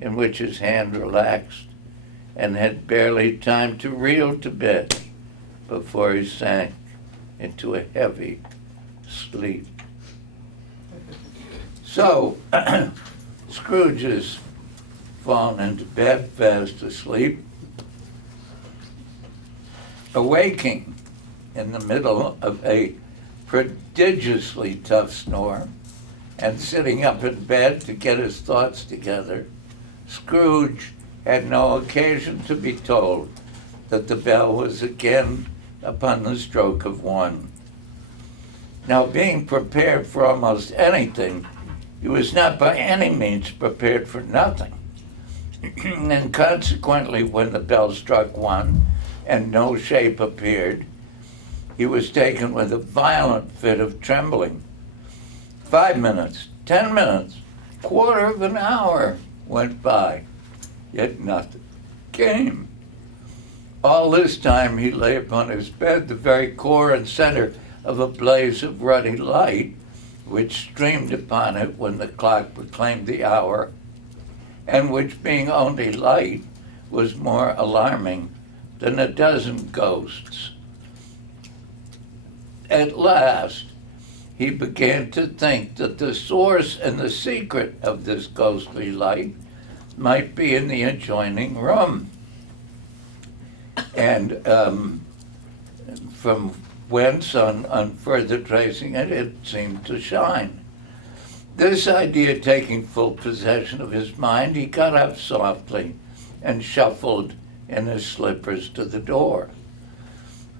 in which his hand relaxed, and had barely time to reel to bed before he sank into a heavy sleep. So, Scrooge has fallen into bed, fast asleep, awaking in the middle of a prodigiously tough snore, and sitting up in bed to get his thoughts together. Scrooge had no occasion to be told that the bell was again upon the stroke of 1. Now, being prepared for almost anything, he was not by any means prepared for nothing. And consequently, when the bell struck 1 and no shape appeared, he was taken with a violent fit of trembling. 5 minutes, 10 minutes, quarter of an hour went by, yet nothing came. All this time he lay upon his bed, the very core and center of a blaze of ruddy light, which streamed upon it when the clock proclaimed the hour, and which, being only light, was more alarming than a dozen ghosts. At last, he began to think that the source and the secret of this ghostly light might be in the adjoining room. And from whence, on further tracing it, it seemed to shine. This idea taking full possession of his mind, he got up softly and shuffled in his slippers to the door.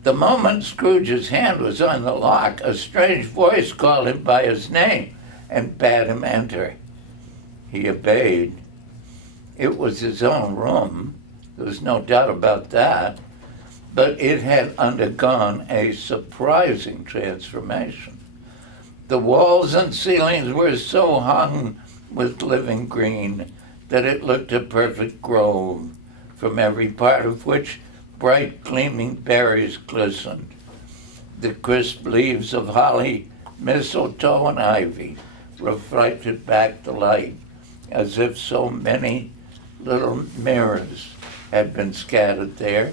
The moment Scrooge's hand was on the lock, a strange voice called him by his name and bade him enter. He obeyed. It was his own room, there was no doubt about that, but it had undergone a surprising transformation. The walls and ceilings were so hung with living green that it looked a perfect grove, from every part of which bright gleaming berries glistened. The crisp leaves of holly, mistletoe, and ivy reflected back the light, as if so many little mirrors had been scattered there.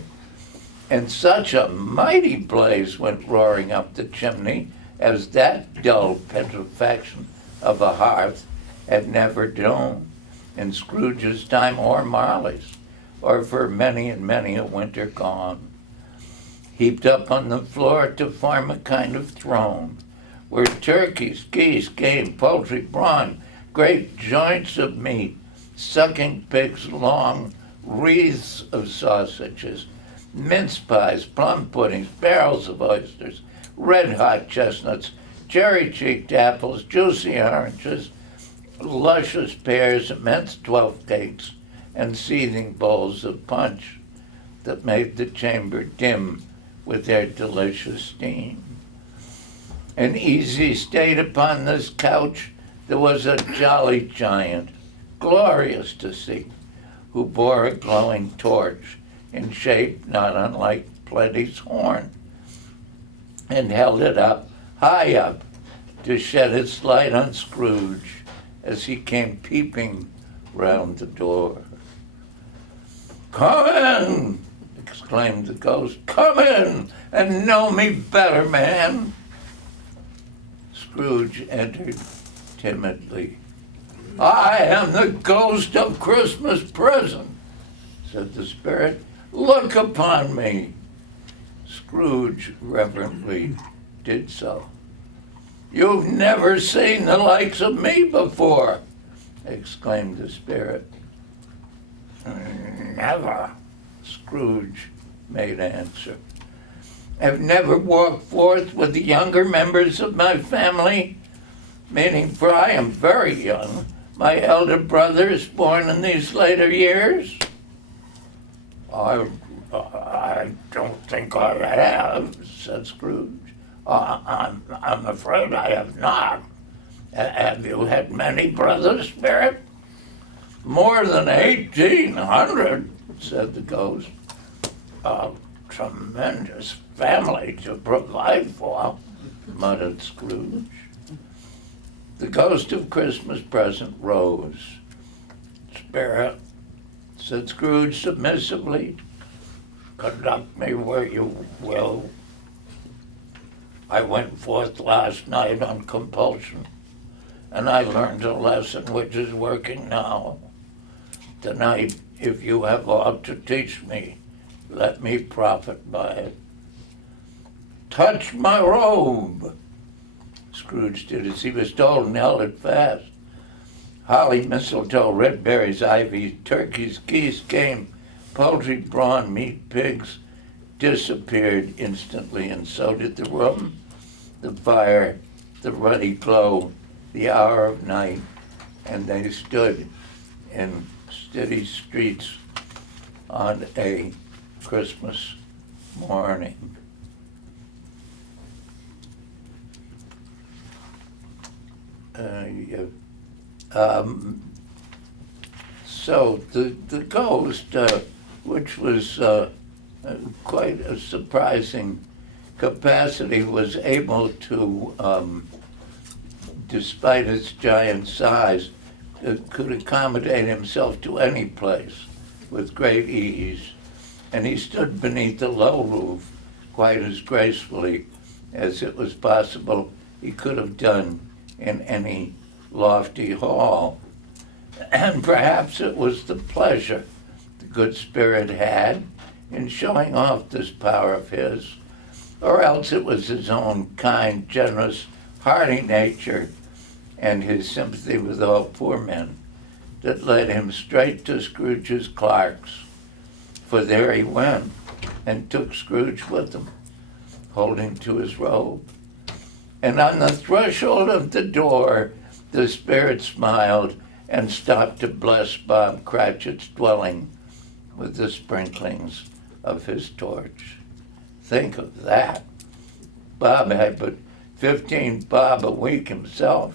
And such a mighty blaze went roaring up the chimney as that dull petrifaction of a hearth had never known in Scrooge's time or Marley's, or for many and many a winter gone. Heaped up on the floor to form a kind of throne, were turkeys, geese, game, poultry, brawn, great joints of meat, sucking pigs, long wreaths of sausages, mince pies, plum puddings, barrels of oysters, red-hot chestnuts, cherry-cheeked apples, juicy oranges, luscious pears, immense 12 cakes, and seething bowls of punch that made the chamber dim with their delicious steam. In easy state upon this couch there was a jolly giant, glorious to see, who bore a glowing torch in shape not unlike Plenty's horn, and held it up, high up, to shed its light on Scrooge as he came peeping round the door. "Come in!" exclaimed the ghost. "Come in and know me better, man." Scrooge entered timidly. "I am the ghost of Christmas Present," said the spirit. "Look upon me." Scrooge reverently did so. "You've never seen the likes of me before," exclaimed the spirit. "Never," Scrooge made answer. "Have never walked forth with the younger members of my family, meaning for I am very young. My elder brother is born in these later years." I don't think I have," said Scrooge. I'm afraid I have not. Have you had many brothers, Spirit?" "More than 1,800, said the ghost. "A tremendous family to provide for," muttered Scrooge. The ghost of Christmas Present rose. "Spirit," said Scrooge submissively, "conduct me where you will. I went forth last night on compulsion, and I learned a lesson which is working now. Tonight, if you have aught to teach me, let me profit by it." "Touch my robe." Scrooge did as he was told and held it fast. Holly, mistletoe, red berries, ivy, turkeys, geese, game, poultry, brawn, meat, pigs disappeared instantly, and so did the room, the fire, the ruddy glow, the hour of night, and they stood in city streets on a Christmas morning. So the ghost, which was quite a surprising capacity, was able to, despite its giant size, could accommodate himself to any place with great ease. And he stood beneath the low roof quite as gracefully as it was possible he could have done in any lofty hall. And perhaps it was the pleasure the good spirit had in showing off this power of his, or else it was his own kind, generous, hearty nature and his sympathy with all poor men that led him straight to Scrooge's clerk's. For there he went and took Scrooge with him, holding to his robe. And on the threshold of the door, the spirit smiled and stopped to bless Bob Cratchit's dwelling with the sprinklings of his torch. Think of that. Bob had but 15 bob a week himself.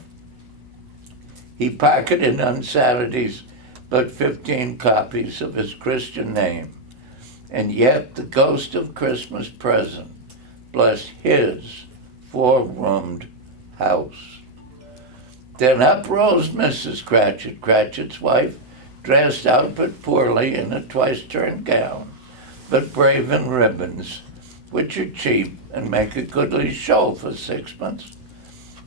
He pocketed on Saturdays but 15 copies of his Christian name, and yet the ghost of Christmas Present blessed his 4-roomed house. Then up rose Mrs. Cratchit, Cratchit's wife, dressed out but poorly in a twice-turned gown, but brave in ribbons, which are cheap and make a goodly show for sixpence.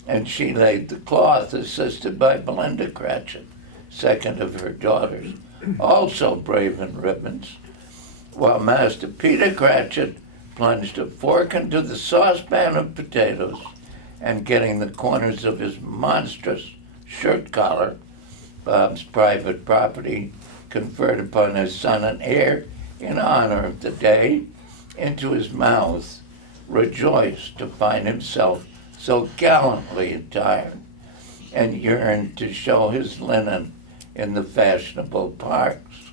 And she laid the cloth, assisted by Belinda Cratchit, second of her daughters, also brave in ribbons, while Master Peter Cratchit plunged a fork into the saucepan of potatoes, and getting the corners of his monstrous shirt collar, Bob's private property, conferred upon his son and heir in honor of the day, into his mouth, rejoiced to find himself so gallantly attired, and yearned to show his linen in the fashionable parks.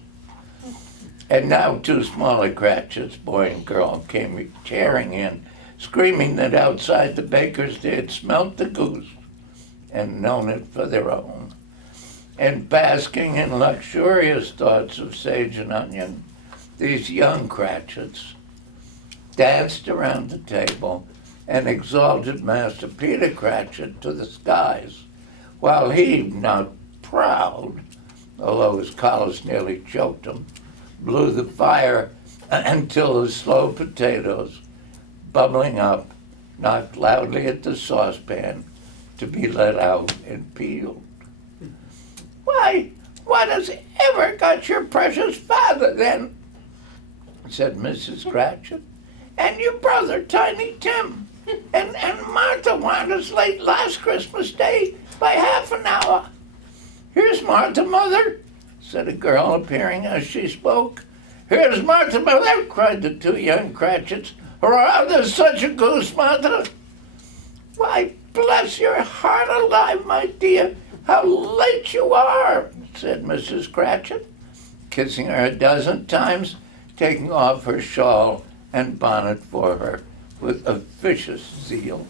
And now two smaller Cratchits, boy and girl, came tearing in, screaming that outside the baker's they had smelt the goose and known it for their own. And basking in luxurious thoughts of sage and onion, these young Cratchits danced around the table and exalted Master Peter Cratchit to the skies, while he, not proud, although his collars nearly choked him, blew the fire until the slow potatoes, bubbling up, knocked loudly at the saucepan to be let out and peeled. "Why, what has ever got your precious father, then?" said Mrs. Cratchit. "And your brother, Tiny Tim, and Martha weren't as late last Christmas Day by half an hour." "Here's Martha, mother," said a girl, appearing as she spoke. "Here's Martha, mother," cried the two young Cratchits. "Hurrah, there's such a goose, Martha." "Why, bless your heart alive, my dear, how late you are," said Mrs. Cratchit, kissing her a dozen times, taking off her shawl and bonnet for her with officious zeal.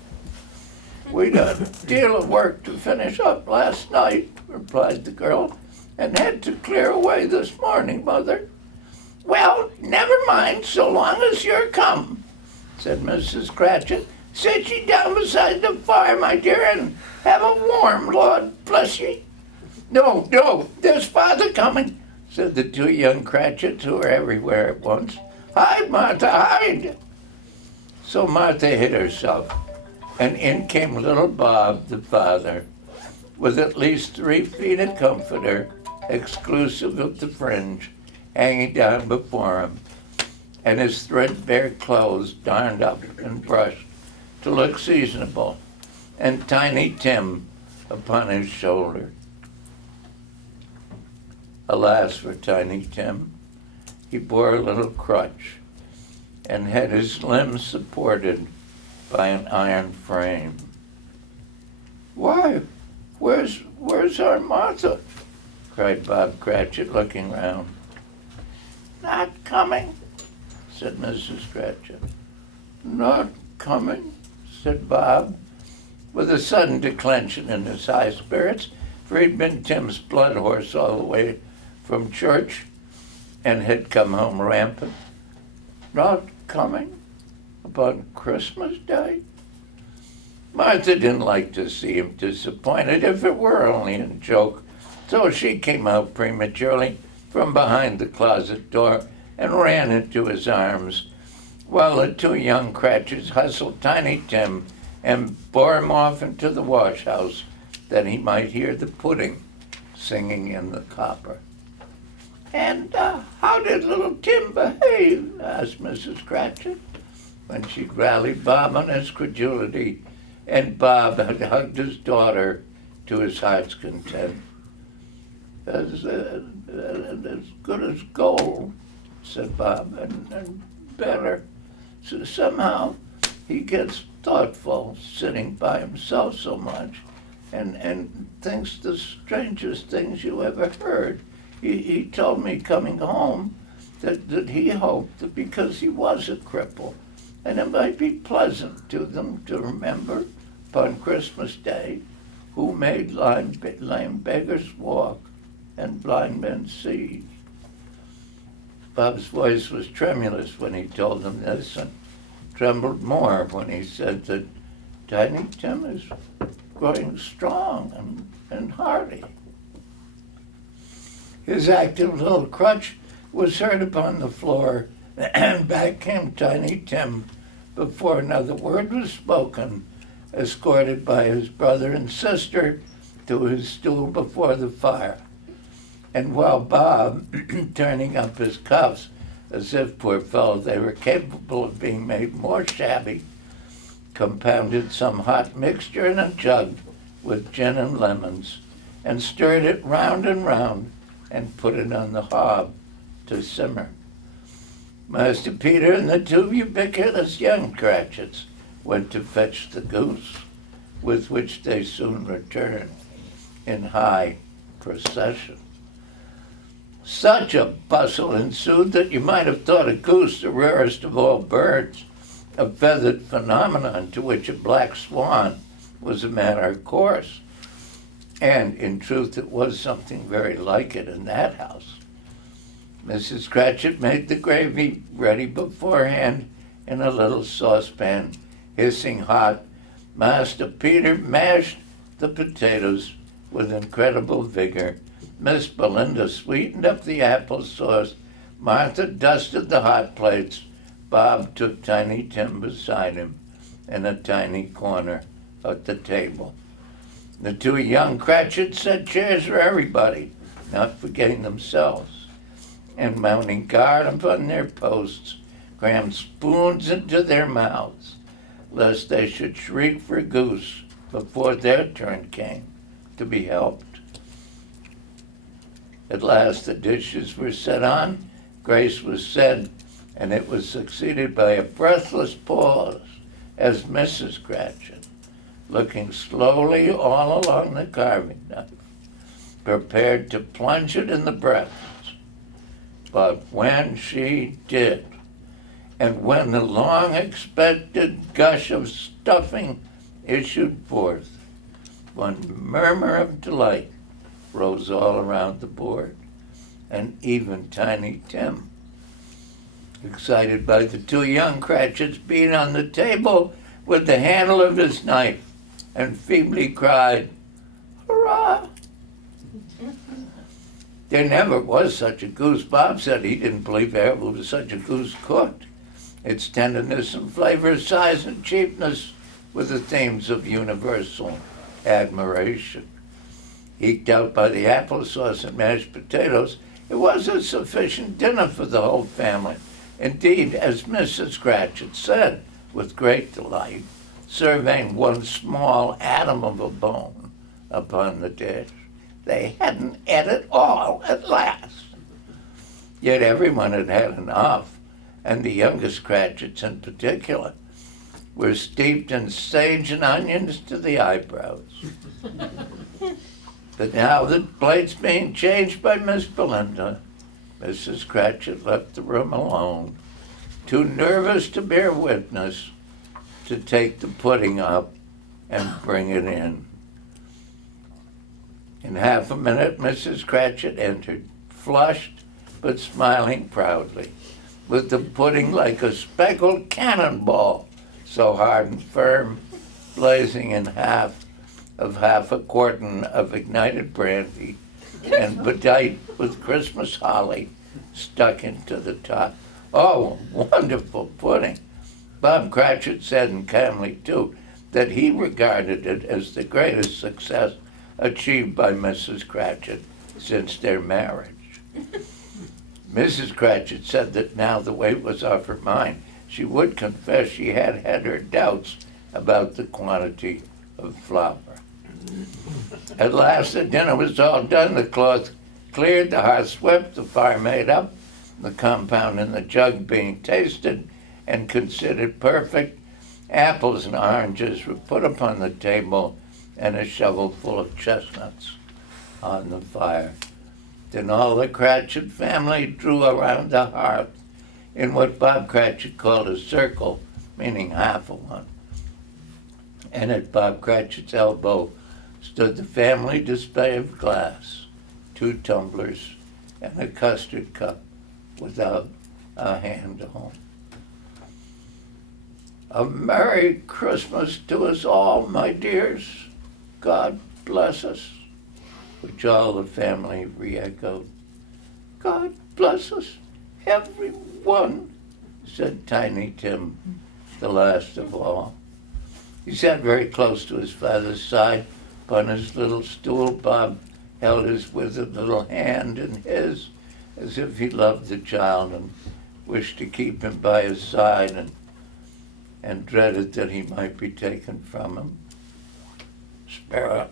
"We'd a deal of work to finish up last night," replied the girl, "and had to clear away this morning, mother." "Well, never mind, so long as you're come," said Mrs. Cratchit. "Sit ye down beside the fire, my dear, and have a warm, Lord bless ye." "No, no, there's father coming," said the two young Cratchits, who were everywhere at once. "Hide, Martha, hide." So Martha hid herself, and in came little Bob, the father, with at least 3 feet of comforter, exclusive of the fringe, hanging down before him, and his threadbare clothes darned up and brushed to look seasonable, and Tiny Tim upon his shoulder. Alas for Tiny Tim, he bore a little crutch and had his limbs supported by an iron frame. "Why, where's our Martha?" cried Bob Cratchit, looking round. "Not coming," said Mrs. Cratchit. "Not coming," said Bob, with a sudden declension in his high spirits, for he'd been Tim's blood horse all the way from church and had come home rampant. "Not coming upon Christmas Day?" Martha didn't like to see him disappointed, if it were only in joke, so she came out prematurely from behind the closet door and ran into his arms, while the two young Cratchits hustled Tiny Tim and bore him off into the wash house that he might hear the pudding singing in the copper. "And how did little Tim behave?" asked Mrs. Cratchit, when she'd rallied Bob on his credulity, and Bob had hugged his daughter to his heart's content. As good as gold," said Bob, and better. So somehow he gets thoughtful, sitting by himself so much, and thinks the strangest things you ever heard. He told me coming home that he hoped that because he was a cripple, and it might be pleasant to them to remember upon Christmas Day who made lame beggars walk and blind men see. Bob's voice was tremulous when he told them this, and trembled more when he said that Tiny Tim is growing strong and and hearty. His active little crutch was heard upon the floor, and back came Tiny Tim before another word was spoken, escorted by his brother and sister to his stool before the fire. And while Bob, turning up his cuffs, as if, poor fellow, they were capable of being made more shabby, compounded some hot mixture in a jug with gin and lemons, and stirred it round and round, and put it on the hob to simmer. Master Peter and the two ubiquitous young Cratchits went to fetch the goose, with which they soon returned in high procession. Such a bustle ensued that you might have thought a goose the rarest of all birds, a feathered phenomenon to which a black swan was a matter of course. And in truth, it was something very like it in that house. Mrs. Cratchit made the gravy ready beforehand in a little saucepan, hissing hot. Master Peter mashed the potatoes with incredible vigor. Miss Belinda sweetened up the applesauce. Martha dusted the hot plates. Bob took Tiny Tim beside him in a tiny corner at the table. The two young Cratchits set chairs for everybody, not forgetting themselves, and mounting guard upon their posts, crammed spoons into their mouths, lest they should shriek for goose before their turn came to be helped. At last the dishes were set on, grace was said, and it was succeeded by a breathless pause as Mrs. Cratchit, looking slowly all along the carving knife, prepared to plunge it in the breast. But when she did, and when the long-expected gush of stuffing issued forth, one murmur of delight rose all around the board, and even Tiny Tim, excited by the two young Cratchits, beat on the table with the handle of his knife and feebly cried, "Hurrah!" There never was such a goose. Bob said he didn't believe there ever was such a goose cooked. Its tenderness and flavor, size and cheapness were the themes of universal admiration. Eked out by the applesauce and mashed potatoes, it was a sufficient dinner for the whole family. Indeed, as Mrs. Cratchit said, with great delight, surveying one small atom of a bone upon the dish, they hadn't ate it all at last. Yet everyone had had enough, and the youngest Cratchits in particular were steeped in sage and onions to the eyebrows. But now the plates being changed by Miss Belinda, Mrs. Cratchit left the room alone, too nervous to bear witness, to take the pudding up and bring it in. In half a minute, Mrs. Cratchit entered, flushed but smiling proudly, with the pudding like a speckled cannonball, so hard and firm, blazing in half a quartern of ignited brandy and bedight with Christmas holly stuck into the top. Oh, wonderful pudding. Bob Cratchit said, and calmly too, that he regarded it as the greatest success achieved by Mrs. Cratchit since their marriage. Mrs. Cratchit said that now the weight was off her mind. She would confess she had had her doubts about the quantity of flour. At last the dinner was all done, the cloth cleared, the hearth swept, the fire made up, the compound in the jug being tasted and considered perfect. Apples and oranges were put upon the table and a shovel full of chestnuts on the fire. Then all the Cratchit family drew around the hearth in what Bob Cratchit called a circle, meaning half of one. And at Bob Cratchit's elbow stood the family display of glass, 2 tumblers, and a custard cup without a handle. A Merry Christmas to us all, my dears. God bless us. which all the family re-echoed. "God bless us, everyone," said Tiny Tim, the last of all. He sat very close to his father's side upon his little stool. Bob held his withered little hand in his, as if he loved the child and wished to keep him by his side, and dreaded that he might be taken from him. "Spirit,"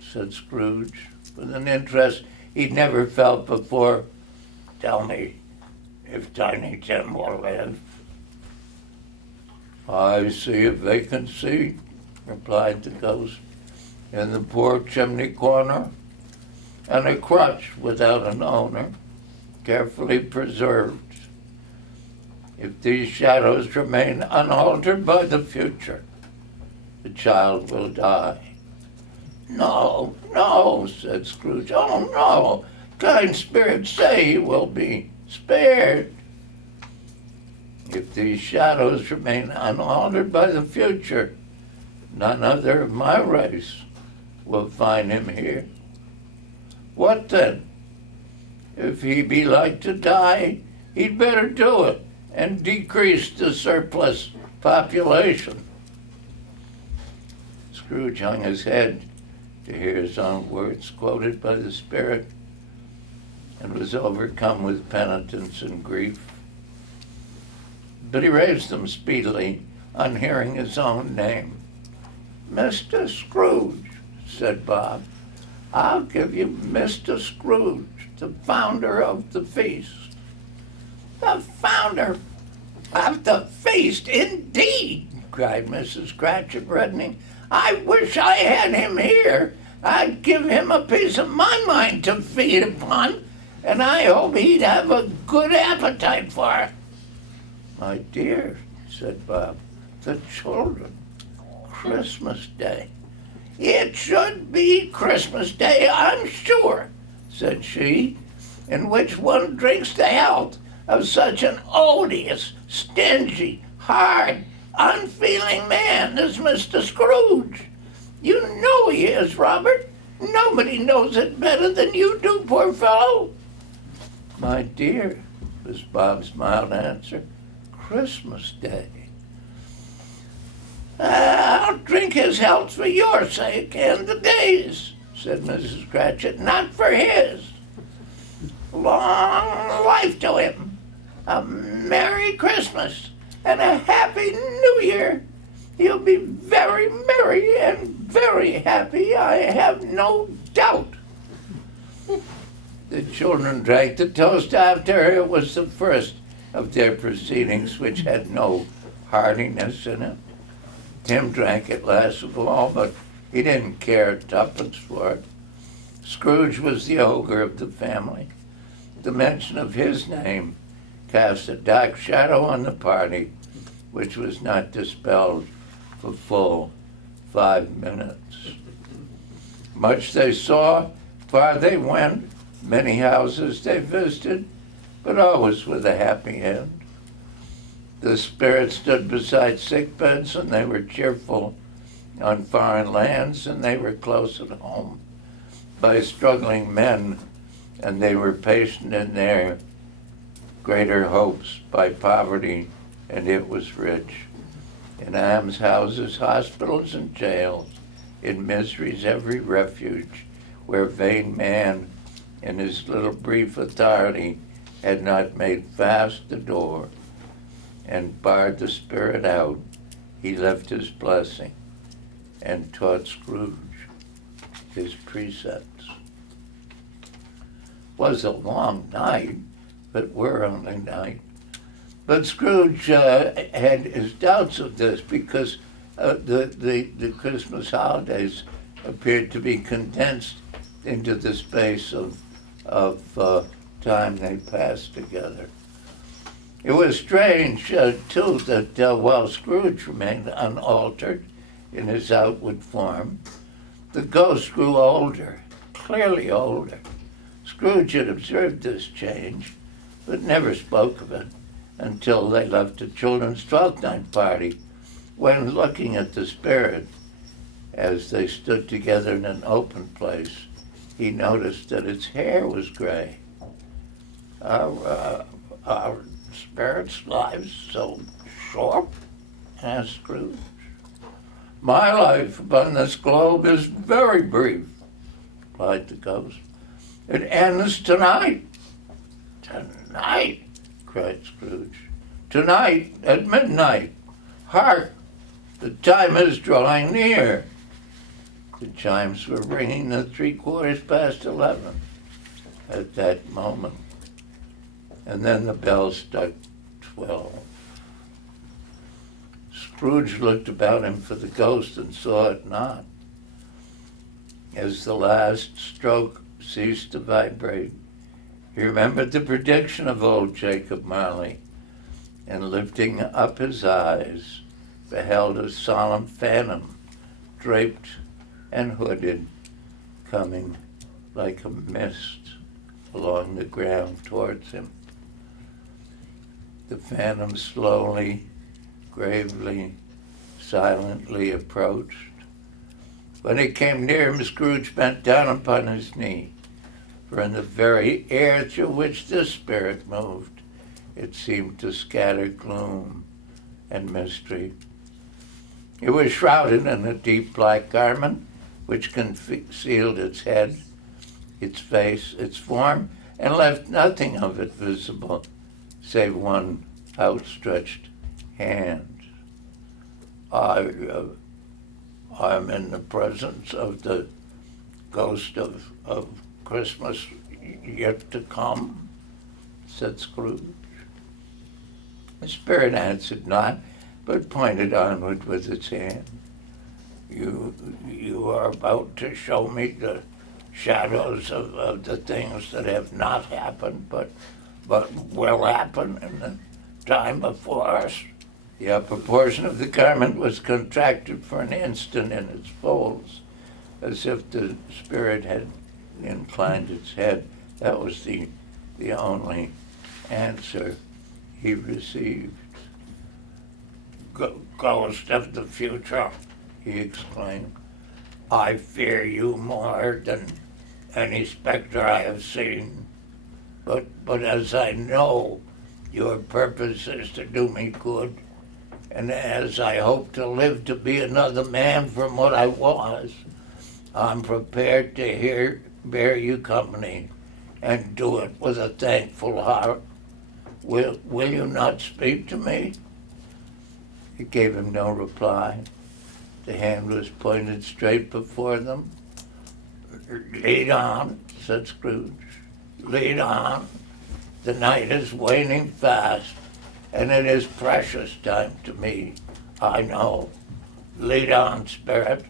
said Scrooge, with an interest he'd never felt before, "tell me if Tiny Tim will live." "I see a vacancy," replied the ghost, "in the poor chimney corner, and a crutch without an owner, carefully preserved. If these shadows remain unaltered by the future, the child will die." "No, no," said Scrooge. "Oh, no. Kind spirits say he will be spared." "If these shadows remain unaltered by the future, none other of my race will find him here." "What then? If he be like to die, he'd better do it and decrease the surplus population." Scrooge hung his head to hear his own words quoted by the spirit, and was overcome with penitence and grief. But he raised them speedily on hearing his own name. "Mr. Scrooge," said Bob. "I'll give you Mr. Scrooge, the founder of the feast." "The founder of the feast, indeed!" cried Mrs. Cratchit, reddening. "I wish I had him here. I'd give him a piece of my mind to feed upon, and I hope he'd have a good appetite for it." "My dear," said Bob, "the children, Christmas Day." "It should be Christmas Day, I'm sure," said she, "in which one drinks the health of such an odious, stingy, hard, unfeeling man as Mr. Scrooge. You know he is, Robert. Nobody knows it better than you do, poor fellow." "My dear," was Bob's mild answer, "Christmas Day." "I'll drink his health for your sake and the day's," said Mrs. Cratchit, "not for his. Long life to him, a Merry Christmas, and a Happy New Year. He'll be very merry and very happy, I have no doubt." The children drank the toast after it was the first of their proceedings which had no heartiness in it. Tim drank it last of all, but he didn't care tuppence for it. Scrooge was the ogre of the family. The mention of his name cast a dark shadow on the party, which was not dispelled for full 5 minutes. Much they saw, far they went, many houses they visited, but always with a happy end. The spirits stood beside sick beds, and they were cheerful on foreign lands, and they were close at home by struggling men, and they were patient in their greater hopes by poverty, and it was rich. In almshouses, hospitals, and jails, in misery's every refuge, where vain man in his little brief authority had not made fast the door and barred the spirit out, he left his blessing and taught Scrooge his precepts. 'Was a long night, but we're only night. But Scrooge had his doubts of this because the Christmas holidays appeared to be condensed into the space of time they passed together. It was strange, too, that while Scrooge remained unaltered in his outward form, the ghost grew older, clearly older. Scrooge had observed this change, but never spoke of it until they left the children's Twelfth Night party, when, looking at the spirit as they stood together in an open place, he noticed that its hair was gray. Our spirits' lives so short? Asked Scrooge. My life upon this globe is very brief, replied the ghost. It ends tonight. Tonight, cried Scrooge. Tonight at midnight. Hark! The time is drawing near. The chimes were ringing the 11:15 at that moment. And then the bell struck 12. Scrooge looked about him for the ghost and saw it not. As the last stroke ceased to vibrate, he remembered the prediction of old Jacob Marley, and lifting up his eyes, beheld a solemn phantom, draped and hooded, coming like a mist along the ground towards him. The phantom slowly, gravely, silently approached. When it came near him, Scrooge bent down upon his knee, for in the very air through which this spirit moved, it seemed to scatter gloom and mystery. It was shrouded in a deep black garment, which concealed its head, its face, its form, and left nothing of it visible, save one outstretched hand. I'm in the presence of the ghost of Christmas yet to come, said Scrooge. The spirit answered not, but pointed onward with its hand. You are about to show me the shadows of the things that have not happened, but will happen in the time before us. The upper portion of the garment was contracted for an instant in its folds, as if the spirit had inclined its head. That was the only answer he received. Ghost of the future, he exclaimed, I fear you more than any specter I have seen. But as I know your purpose is to do me good, and as I hope to live to be another man from what I was, I'm prepared to bear you company and do it with a thankful heart. Will you not speak to me? It gave him no reply. The hand was pointed straight before them. Lead on, said Scrooge. Lead on. The night is waning fast, and it is precious time to me, I know. Lead on, spirit.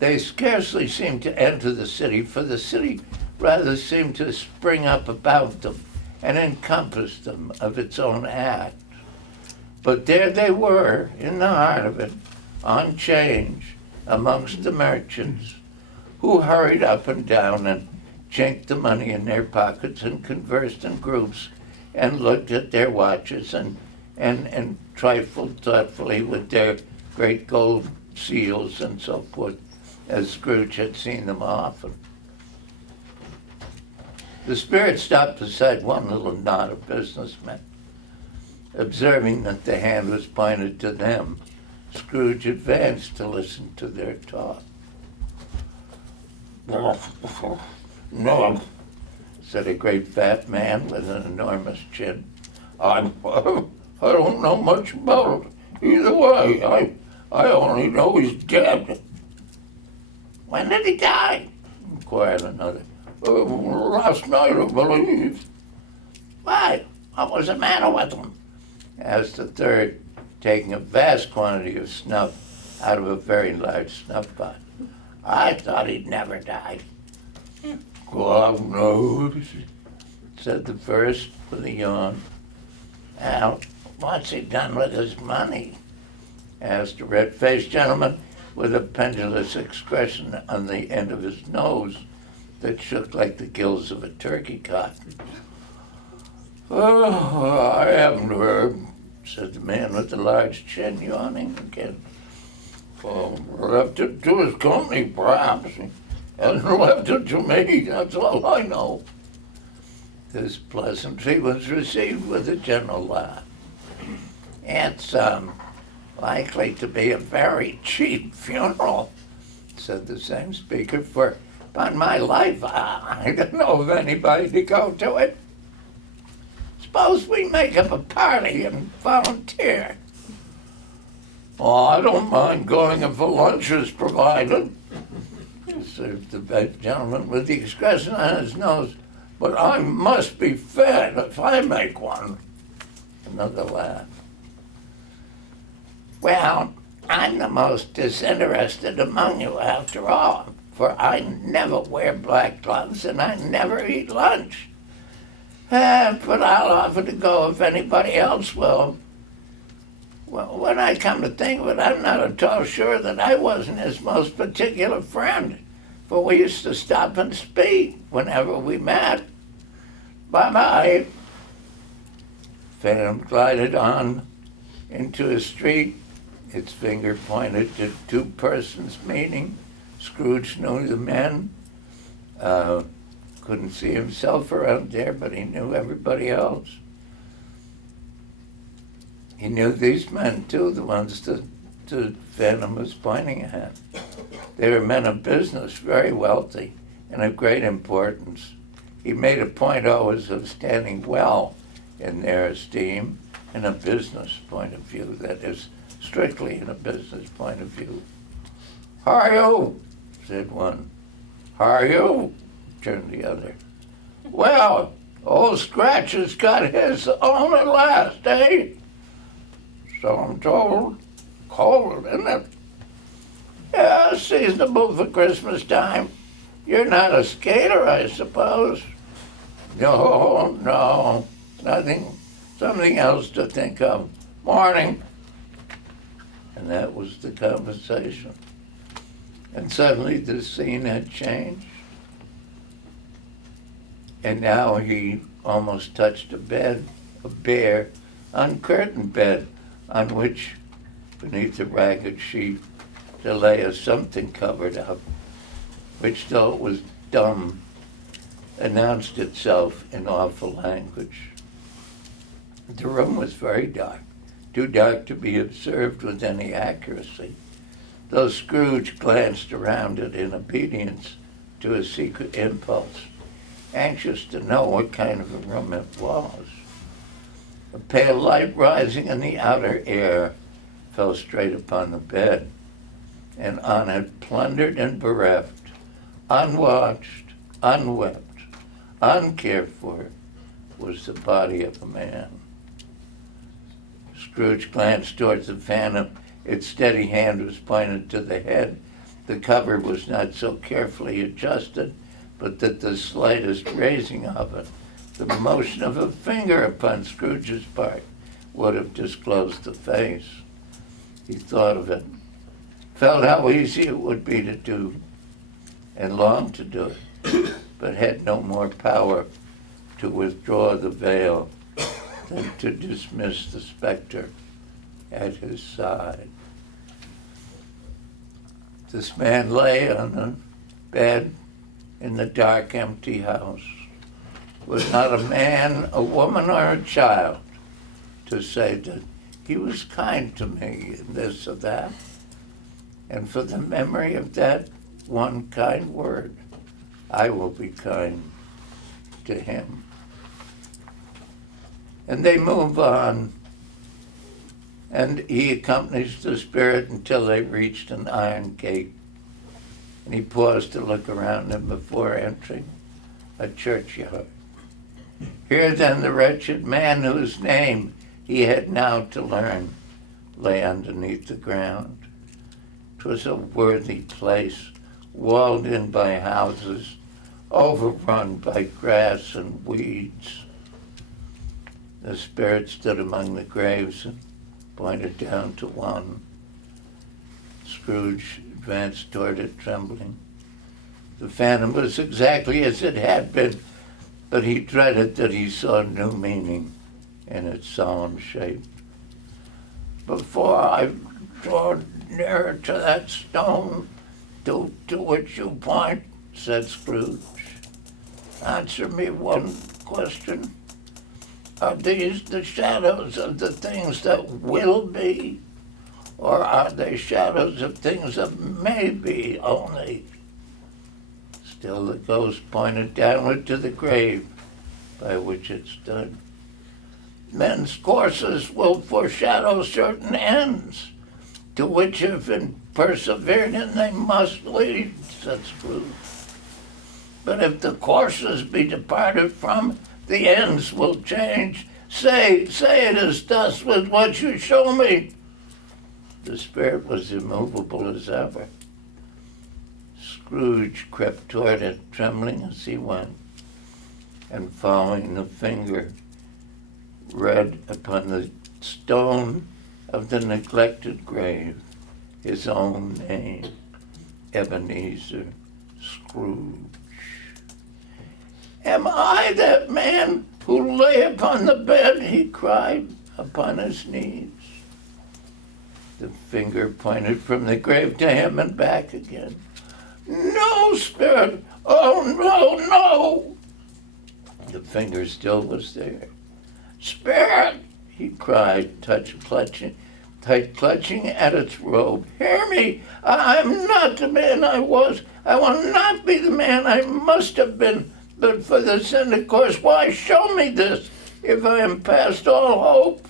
They scarcely seemed to enter the city, for the city rather seemed to spring up about them and encompass them of its own act. But there they were, in the heart of it, on 'change, amongst the merchants, who hurried up and down and chinked the money in their pockets and conversed in groups and looked at their watches and trifled thoughtfully with their great gold seals and so forth, as Scrooge had seen them often. The spirit stopped beside one little knot of businessmen. Observing that the hand was pointed to them, Scrooge advanced to listen to their talk. No, said a great fat man with an enormous chin. I don't know much about it either way. I only know he's dead. When did he die? Inquired another. Last night, I believe. Why? What was the matter with him? Asked the third, taking a vast quantity of snuff out of a very large snuff pot. I thought he'd never died. God knows, said the first with a yawn. Now, what's he done with his money? Asked a red-faced gentleman with a pendulous expression on the end of his nose that shook like the gills of a turkey cock. Oh, I haven't heard, said the man with the large chin, yawning again. Left it to his company, perhaps. and left it to me. That's all I know. This pleasantry was received with a general laugh. It's likely to be a very cheap funeral, said the same speaker, for upon my life, I don't know of anybody to go to it. Suppose we make up a party and volunteer. Oh, I don't mind going if a lunch is provided, observed the gentleman with the expression on his nose. But I must be fed if I make one. Another laugh. Well, I'm the most disinterested among you after all, for I never wear black gloves and I never eat lunch. But I'll offer to go if anybody else will. Well, when I come to think of it, I'm not at all sure that I wasn't his most particular friend, for we used to stop and speak whenever we met. Bye-bye. Phantom glided on into a street. Its finger pointed to two persons meeting. Scrooge knew the men. Couldn't see himself around there, but he knew everybody else. He knew these men, too, the ones that the Phantom was pointing at. They were men of business, very wealthy, and of great importance. He made a point always of standing well in their esteem in a business point of view, that is, strictly in a business point of view. "How are you?" said one. "How are you?" returned the other. "Well, old Scratch has got his own at last, eh?" "So I'm told. Cold, isn't it?" "Yeah, seasonable for Christmas time. You're not a skater, I suppose?" No, nothing. Something else to think of. Morning." And that was the conversation. And suddenly the scene had changed. And now he almost touched a bed, a bare, uncurtained bed, on which, beneath a ragged sheet, there lay a something covered up, which, though it was dumb, announced itself in awful language. The room was very dark, too dark to be observed with any accuracy, though Scrooge glanced around it in obedience to a secret impulse, anxious to know what kind of a room it was. A pale light rising in the outer air fell straight upon the bed, and on it, plundered and bereft, unwatched, unwept, uncared for, was the body of a man. Scrooge glanced towards the Phantom. Its steady hand was pointed to the head. The cover was not so carefully adjusted, but that the slightest raising of it, the motion of a finger upon Scrooge's part, would have disclosed the face. He thought of it, felt how easy it would be to do, and longed to do it, but had no more power to withdraw the veil than to dismiss the specter at his side. This man lay on the bed in the dark, empty house. Was not a man, a woman, or a child to say that he was kind to me and this or that. And for the memory of that one kind word, I will be kind to him. And they move on, and he accompanies the spirit until they reached an iron gate. And he paused to look around him before entering a churchyard. Here then the wretched man whose name he had now to learn lay underneath the ground. 'Twas a worthy place, walled in by houses, overrun by grass and weeds. The spirit stood among the graves and pointed down to one. Scrooge advanced toward it, trembling. The Phantom was exactly as it had been, but he dreaded that he saw new meaning in its solemn shape. "Before I draw nearer to that stone to which you point," said Scrooge. Answer me one question. Are these the shadows of the things that will be, or are they shadows of things that may be only? Still the ghost pointed downward to the grave by which it stood. Men's courses will foreshadow certain ends, to which if persevered in they must lead, said Scrooge. But if the courses be departed from, the ends will change. Say it is thus with what you show me. The spirit was immovable as ever. Scrooge crept toward it, trembling as he went, and following the finger, read upon the stone of the neglected grave his own name, Ebenezer Scrooge. Am I that man who lay upon the bed, he cried, upon his knees? The finger pointed from the grave to him and back again. No, spirit, oh no, no! The finger still was there. Spirit, he cried, tight clutching at its robe. Hear me, I'm not the man I was. I will not be the man I must have been. But for the sin, of course, why show me this, if I am past all hope?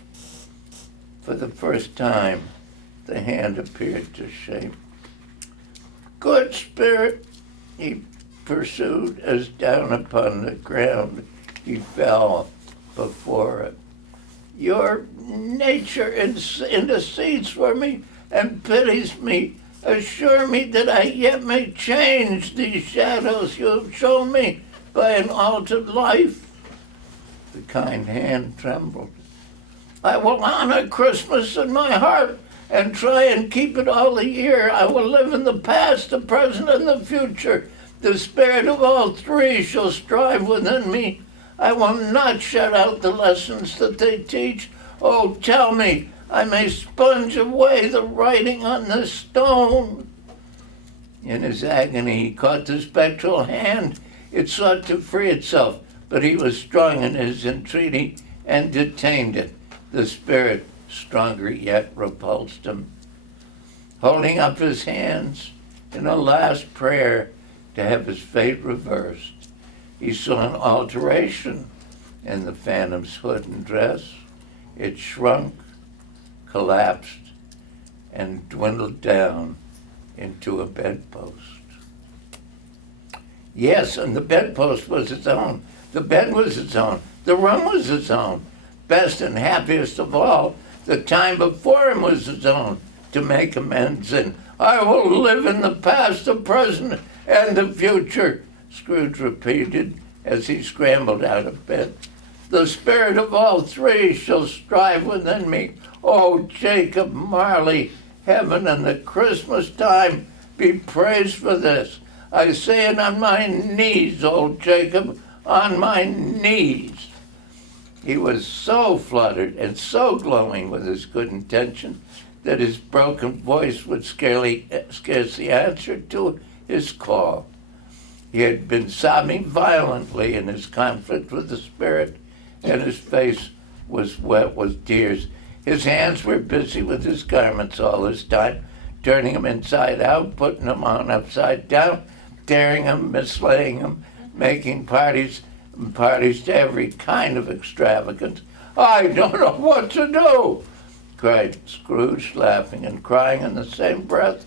For the first time, the hand appeared to shake. Good spirit, he pursued, as down upon the ground he fell before it. Your nature intercedes for me and pities me. Assure me that I yet may change these shadows you have shown me by an altered life. The kind hand trembled. I will honor Christmas in my heart and try and keep it all the year. I will live in the past, the present, and the future. The spirit of all three shall strive within me. I will not shut out the lessons that they teach. Oh, tell me, I may sponge away the writing on the stone. In his agony, he caught the spectral hand. It sought to free itself, but he was strong in his entreaty and detained it. The spirit, stronger yet, repulsed him. Holding up his hands in a last prayer to have his fate reversed, he saw an alteration in the phantom's hood and dress. It shrunk, collapsed, and dwindled down into a bedpost. Yes, and the bedpost was its own. The bed was its own. The room was its own. Best and happiest of all, the time before him was its own, to make amends in. I will live in the past, the present, and the future, Scrooge repeated as he scrambled out of bed. The spirit of all three shall strive within me. Oh, Jacob Marley, heaven and the Christmas time be praised for this. I say it on my knees, old Jacob, on my knees. He was so fluttered and so glowing with his good intention that his broken voice would scarcely answer to his call. He had been sobbing violently in his conflict with the spirit, and his face was wet with tears. His hands were busy with his garments all this time, turning them inside out, putting them on upside down, tearing them, mislaying them, making parties to every kind of extravagance. I don't know what to do, cried Scrooge, laughing and crying in the same breath,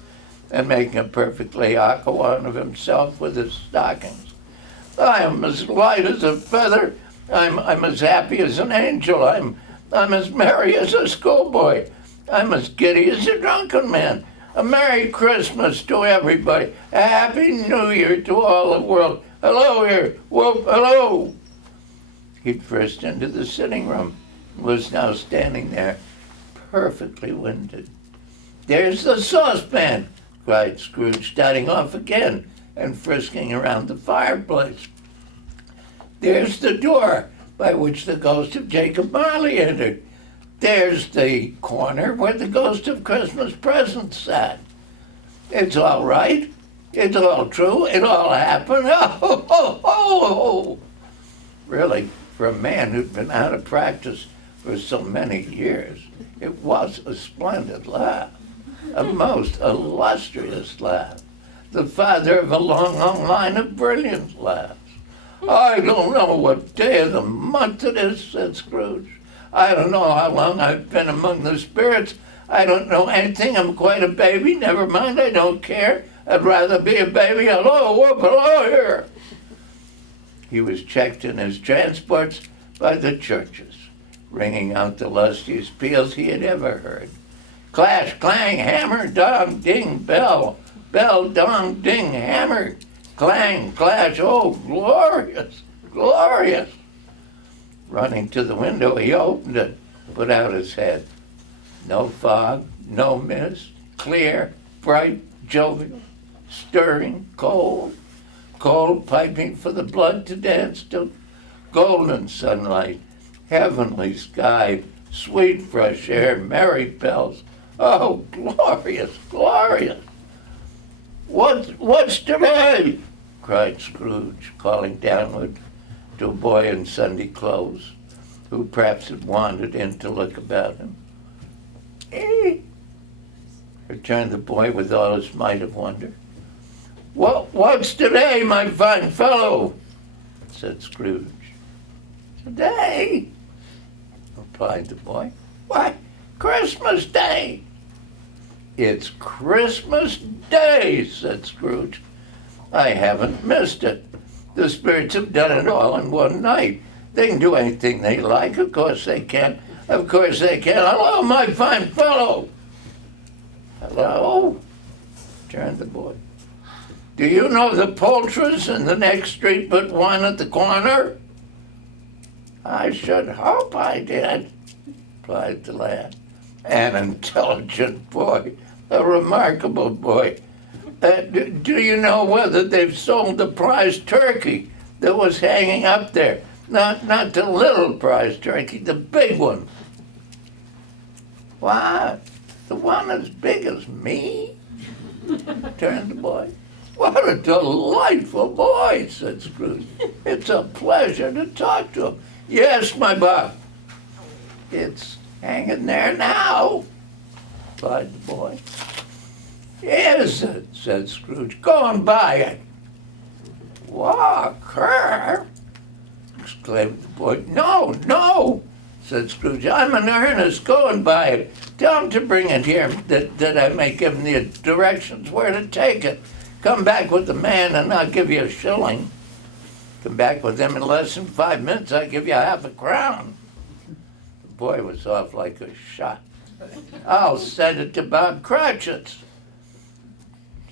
and making a perfect Laocoon of himself with his stockings. I am as light as a feather. I'm as happy as an angel. I'm as merry as a schoolboy. I'm as giddy as a drunken man. A Merry Christmas to everybody. A Happy New Year to all the world. Hello here. Whoop, hello. He burst into the sitting room and was now standing there, perfectly winded. There's the saucepan, cried Scrooge, starting off again and frisking around the fireplace. There's the door by which the ghost of Jacob Marley entered. There's the corner where the ghost of Christmas Present sat. It's all right. It's all true. It all happened. Oh, oh, oh, oh. Really, for a man who'd been out of practice for so many years, it was a splendid laugh, a most illustrious laugh, the father of a long, long line of brilliant laughs. I don't know what day of the month it is, said Scrooge. I don't know how long I've been among the spirits. I don't know anything. I'm quite a baby. Never mind, I don't care. I'd rather be a baby. Hello, whoop, hello here. He was checked in his transports by the churches, ringing out the lustiest peals he had ever heard. Clash, clang, hammer, dong, ding, bell. Bell, dong, ding, hammer, clang, clash. Oh, glorious, glorious. Running to the window, he opened it, put out his head. No fog, no mist, clear, bright, jovial, stirring, cold, cold, piping for the blood to dance to, golden sunlight, heavenly sky, sweet fresh air, merry bells. Oh, glorious, glorious. What's today? Cried Scrooge, calling downward to a boy in Sunday clothes, who perhaps had wandered in to look about him. Returned the boy with all his might of wonder. What's today, my fine fellow? Said Scrooge. Today? Replied the boy. Why, Christmas Day. It's Christmas Day, said Scrooge. I haven't missed it. The spirits have done it all in one night. They can do anything they like. Of course they can. Of course they can. Hello, my fine fellow. Hello, returned the boy. Do you know the poulterers in the next street but one at the corner? I should hope I did, replied the lad. An intelligent boy, a remarkable boy. Do you know whether they've sold the prize turkey that was hanging up there? Not the little prize turkey, the big one. What? The one as big as me? Turned the boy. What a delightful boy, said Scrooge. It's a pleasure to talk to him. Yes, my buck. It's hanging there now, replied the boy. Is it? Said Scrooge. Go and buy it. Walker? Exclaimed the boy. No, said Scrooge. I'm in earnest. Go and buy it. Tell him to bring it here, that I may give him the directions where to take it. Come back with the man and I'll give you a shilling. Come back with him in less than 5 minutes, I'll give you half a crown. The boy was off like a shot. I'll send it to Bob Cratchit's,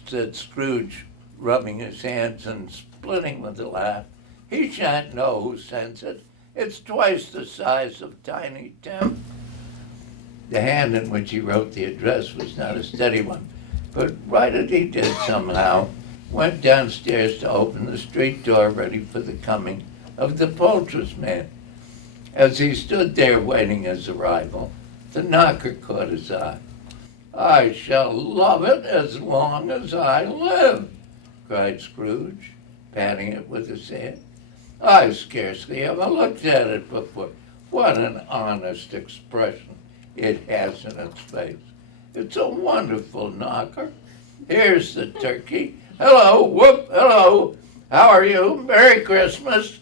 said Scrooge, rubbing his hands and splitting with a laugh. He shan't know who sends it. It's twice the size of Tiny Tim. The hand in which he wrote the address was not a steady one, but write it he did somehow, went downstairs to open the street door ready for the coming of the poulterer's man. As he stood there waiting his arrival, the knocker caught his eye. I shall love it as long as I live, cried Scrooge, patting it with his hand. I scarcely ever looked at it before. What an honest expression it has in its face. It's a wonderful knocker. Here's the turkey. Hello, whoop, hello. How are you? Merry Christmas.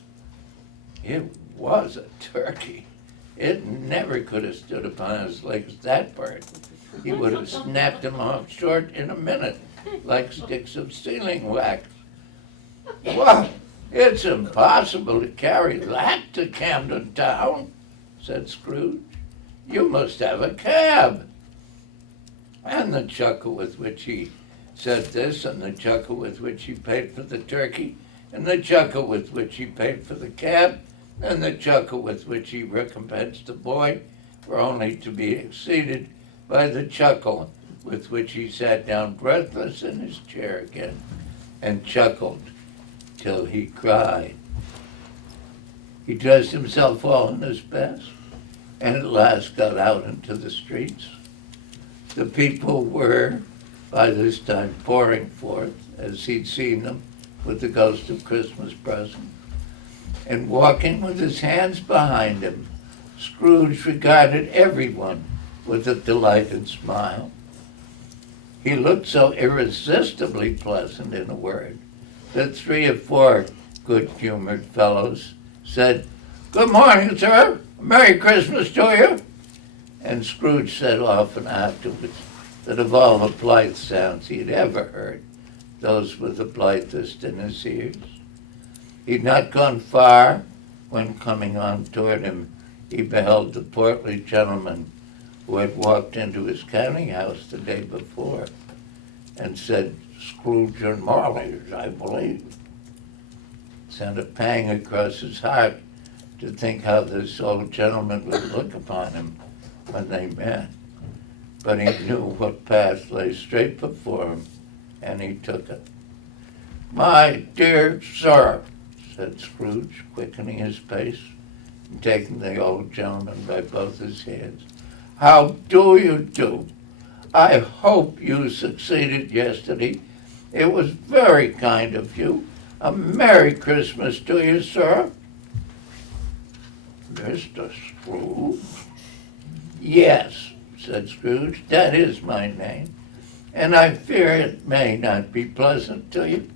It was a turkey. It never could have stood upon his legs, that bird. He would have snapped them off short in a minute, like sticks of sealing wax. What? It's impossible to carry that to Camden Town, said Scrooge. You must have a cab. And the chuckle with which he said this, and the chuckle with which he paid for the turkey, and the chuckle with which he paid for the cab, and the chuckle with which he recompensed the boy, were only to be exceeded by the chuckle with which he sat down breathless in his chair again, and chuckled till he cried. He dressed himself all in his best, and at last got out into the streets. The people were by this time pouring forth, as he'd seen them with the ghost of Christmas present, and walking with his hands behind him, Scrooge regarded everyone with a delighted smile. He looked so irresistibly pleasant, in a word, that 3 or 4 good-humored fellows said, "Good morning, sir. Merry Christmas to you." And Scrooge said often afterwards that of all the blithe sounds he had ever heard, those were the blithest in his ears. He'd not gone far when, coming on toward him, he beheld the portly gentleman who had walked into his counting house the day before and said, "Scrooge and Marley's, I believe." It sent a pang across his heart to think how this old gentleman would look upon him when they met. But he knew what path lay straight before him, and he took it. "My dear sir," said Scrooge, quickening his pace and taking the old gentleman by both his hands, "how do you do? I hope you succeeded yesterday. It was very kind of you. A Merry Christmas to you, sir." "Mr. Scrooge?" "Yes," said Scrooge, "that is my name, and I fear it may not be pleasant to you.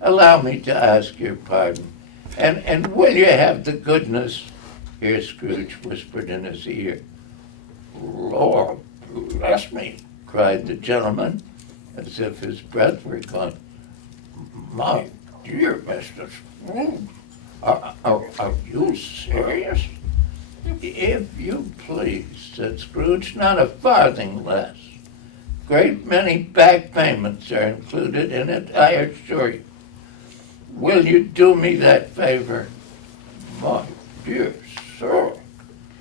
Allow me to ask your pardon, and will you have the goodness," here Scrooge whispered in his ear. "Lord bless me," cried the gentleman, as if his breath were gone. "My dear Mr. Scrooge, are you serious?" "If you please," said Scrooge, "not a farthing less. Great many back payments are included in it, I assure you. Will you do me that favor?" "My dear sir,"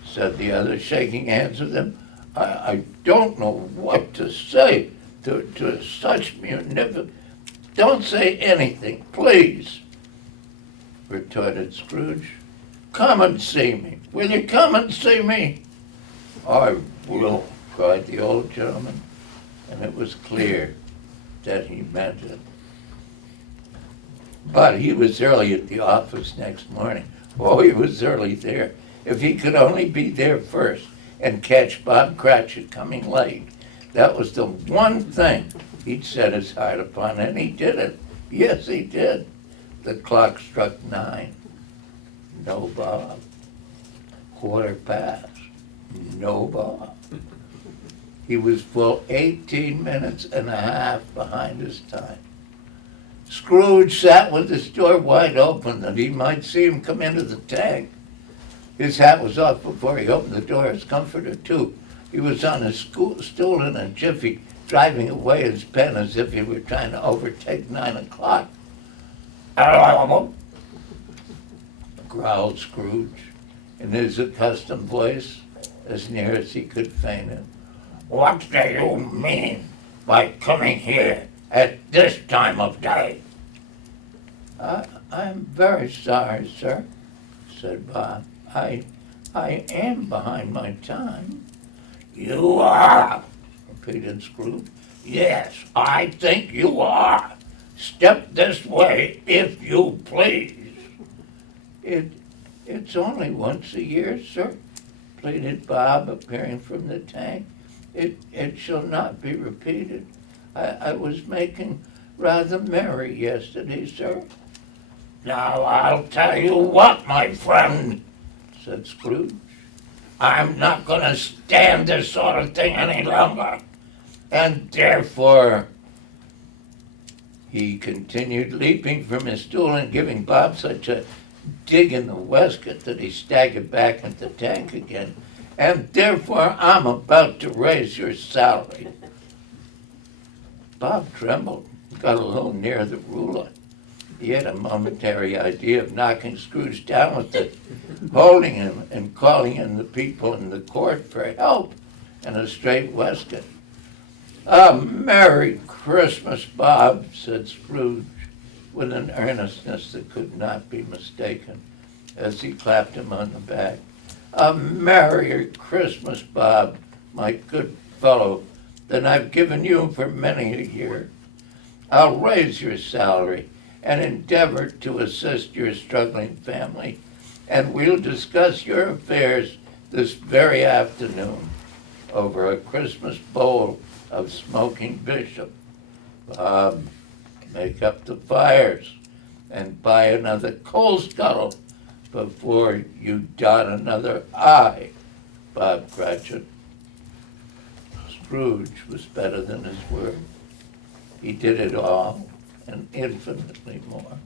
said the other, shaking hands with him, I don't know what to say to such munificent—" "Don't say anything, please," retorted Scrooge. "Come and see me. Will you come and see me?" "I will," cried the old gentleman, and it was clear that he meant it. But he was early at the office next morning. Oh, he was early there. If he could only be there first and catch Bob Cratchit coming late, that was the one thing he'd set his heart upon, and he did it. Yes, he did. The clock struck 9. No Bob. 1:15. No Bob. He was full 18 minutes and a half behind his time. Scrooge sat with his door wide open that he might see him come into the tank. His hat was off before he opened the door, his comforter too. He was on his stool in a jiffy, driving away his pen as if he were trying to overtake 9 o'clock. Growled Scrooge, in his accustomed voice, as near as he could feign it. "What do you mean by coming here at this time of day?" I'm very sorry, sir," said Bob. I am behind my time." "You are," repeated Scrooge. "Yes, I think you are. Step this way, if you please." It's only once a year, sir," pleaded Bob, appearing from the tank. It shall not be repeated. I was making rather merry yesterday, sir." "Now I'll tell you what, my friend," said Scrooge. "I'm not going to stand this sort of thing any longer. And therefore," he continued, leaping from his stool and giving Bob such a dig in the waistcoat that he staggered back into the tank again, "and therefore I'm about to raise your salary." Bob trembled, got a little near the ruler. He had a momentary idea of knocking Scrooge down with it, holding him and calling in the people in the court for help and a straight waistcoat. "A Merry Christmas, Bob," said Scrooge, with an earnestness that could not be mistaken, as he clapped him on the back. "A Merry Christmas, Bob, my good fellow. than I've given you for many a year. I'll raise your salary and endeavor to assist your struggling family, and we'll discuss your affairs this very afternoon over a Christmas bowl of smoking bishop. Bob, make up the fires and buy another coal scuttle before you dot another I, Bob Cratchit. Scrooge was better than his word. He did it all and infinitely more.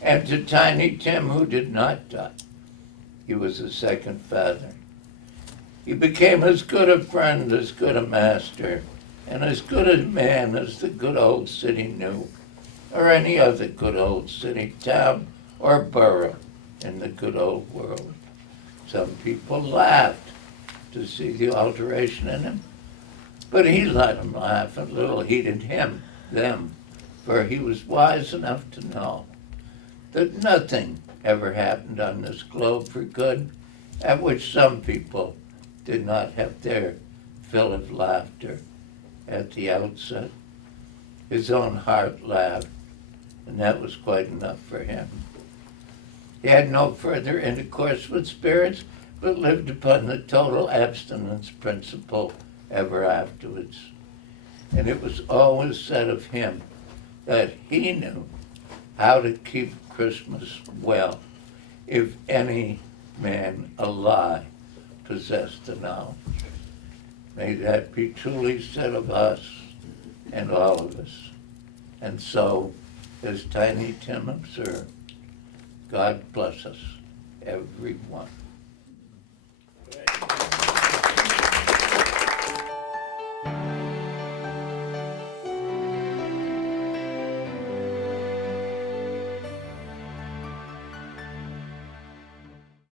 And to Tiny Tim, who did not die, he was a second father. He became as good a friend, as good a master, and as good a man as the good old city knew, or any other good old city, town, or borough in the good old world. Some people laughed to see the alteration in him, but he let them laugh, and little heeded them, for he was wise enough to know that nothing ever happened on this globe for good at which some people did not have their fill of laughter at the outset. His own heart laughed, and that was quite enough for him. He had no further intercourse with spirits, but lived upon the total abstinence principle ever afterwards. And it was always said of him that he knew how to keep Christmas well, if any man alive possessed the knowledge. May that be truly said of us and all of us. And so, as Tiny Tim observed, God bless us, everyone.